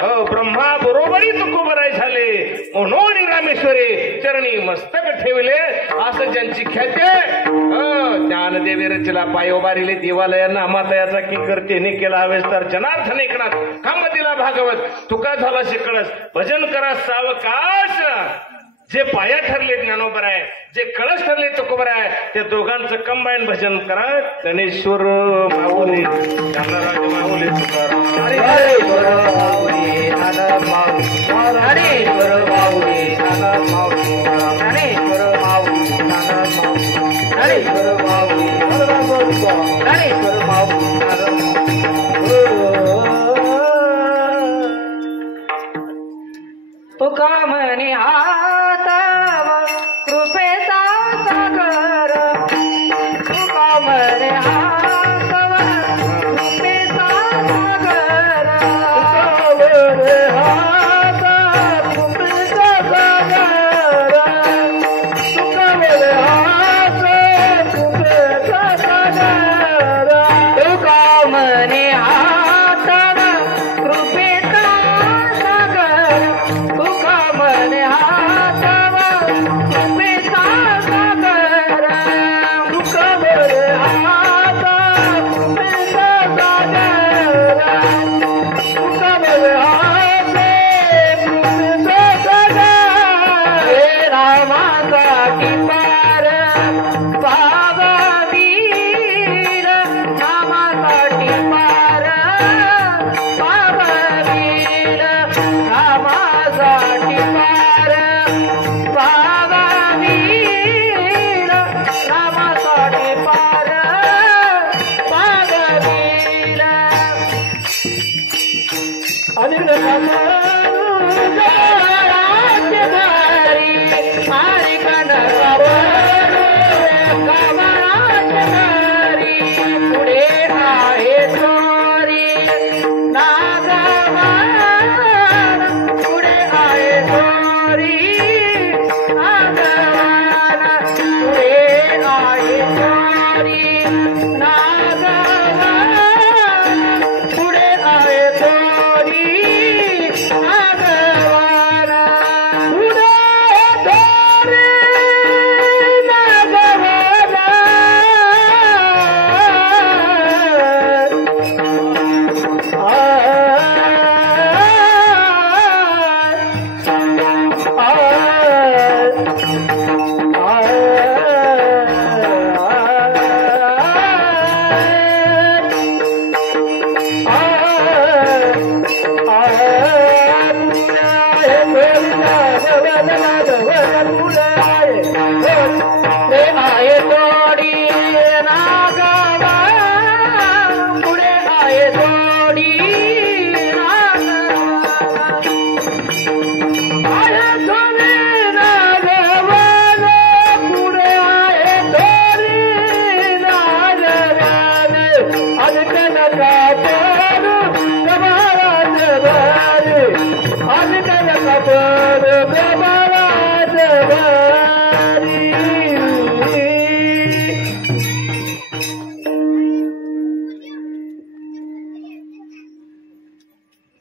हो, ब्रह्मा बरोबरी तुकोबराय झाले, म्हणून रामेश्वरी चरणी मस्तक ठेवले. असं ज्यांची ख्याती आहे. ज्ञानदेवी रचला पायोबारीले देवालयांना अमातयाचा की करतेने केला हवेस तर जनार्थ नेकणात काम दिला भागवत. तुका झाला शिकळस भजन करा सावकाश. जे पाया ठरले ज्ञानोबर आहे, जे कळस ठरले तुकोबर आहे, त्या दोघांचं कंबाईन भजन करा. गणेश्वर माऊली, ज्ञानराज माऊली तुकाराम. हरेश्वर माऊली ज्ञानराज माऊली, हरेश्वर माऊली ज्ञानराज माऊली, हरेश्वर माऊली ज्ञानराज माऊली, हरेश्वर माऊली हरेश्वर माऊली ज्ञानराज. तुका कृपेचा सागर तुका म्हणे हातवर कृपेचा सागर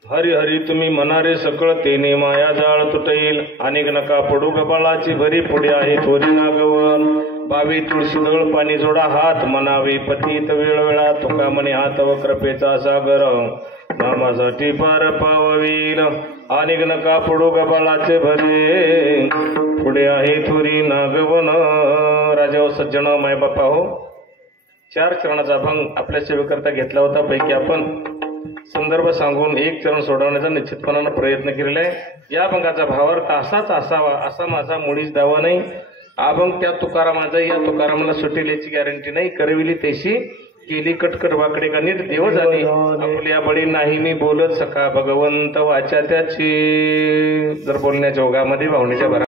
हरी हरी तुम्ही मनारे सकळ तेने माया जाळ तुटईल अनेक नका पडू गबाळाची भरी पुढे आहे थोरी नागवन बावी तुळशीदळ पाणी जोडा हात मनावे पतीत वेळवेळा तुका म्हणे हात व कृपेचा सागर नामासाठी पार पाववील अनेक नका पडू गबाळाचे भरे पुढे आहे थोरी नागवन राजा व सज्जन मायबापा हो 4 चरणाचा अभंग आपल्या सेवेकरता घेतला होता. पैकी आपण संदर्भ सांगून 1 चरण सोडवण्याचा निश्चितपणाने प्रयत्न केलेला आहे. या अभंगाचा भावार्थ असाच असावा असा माझा मुळीच दावा नाही. अभंग त्या तुकारामाचा या तुकारामाला सुटेल याची गॅरंटी नाही. करविली तैशी केली कटकट वाकडे का नीट देव झाली आपल्या बळी नाही मी बोलत सखा भगवंत वाचा त्याची. जर बोलण्याच्या ओघामध्ये भावनेच्या भरा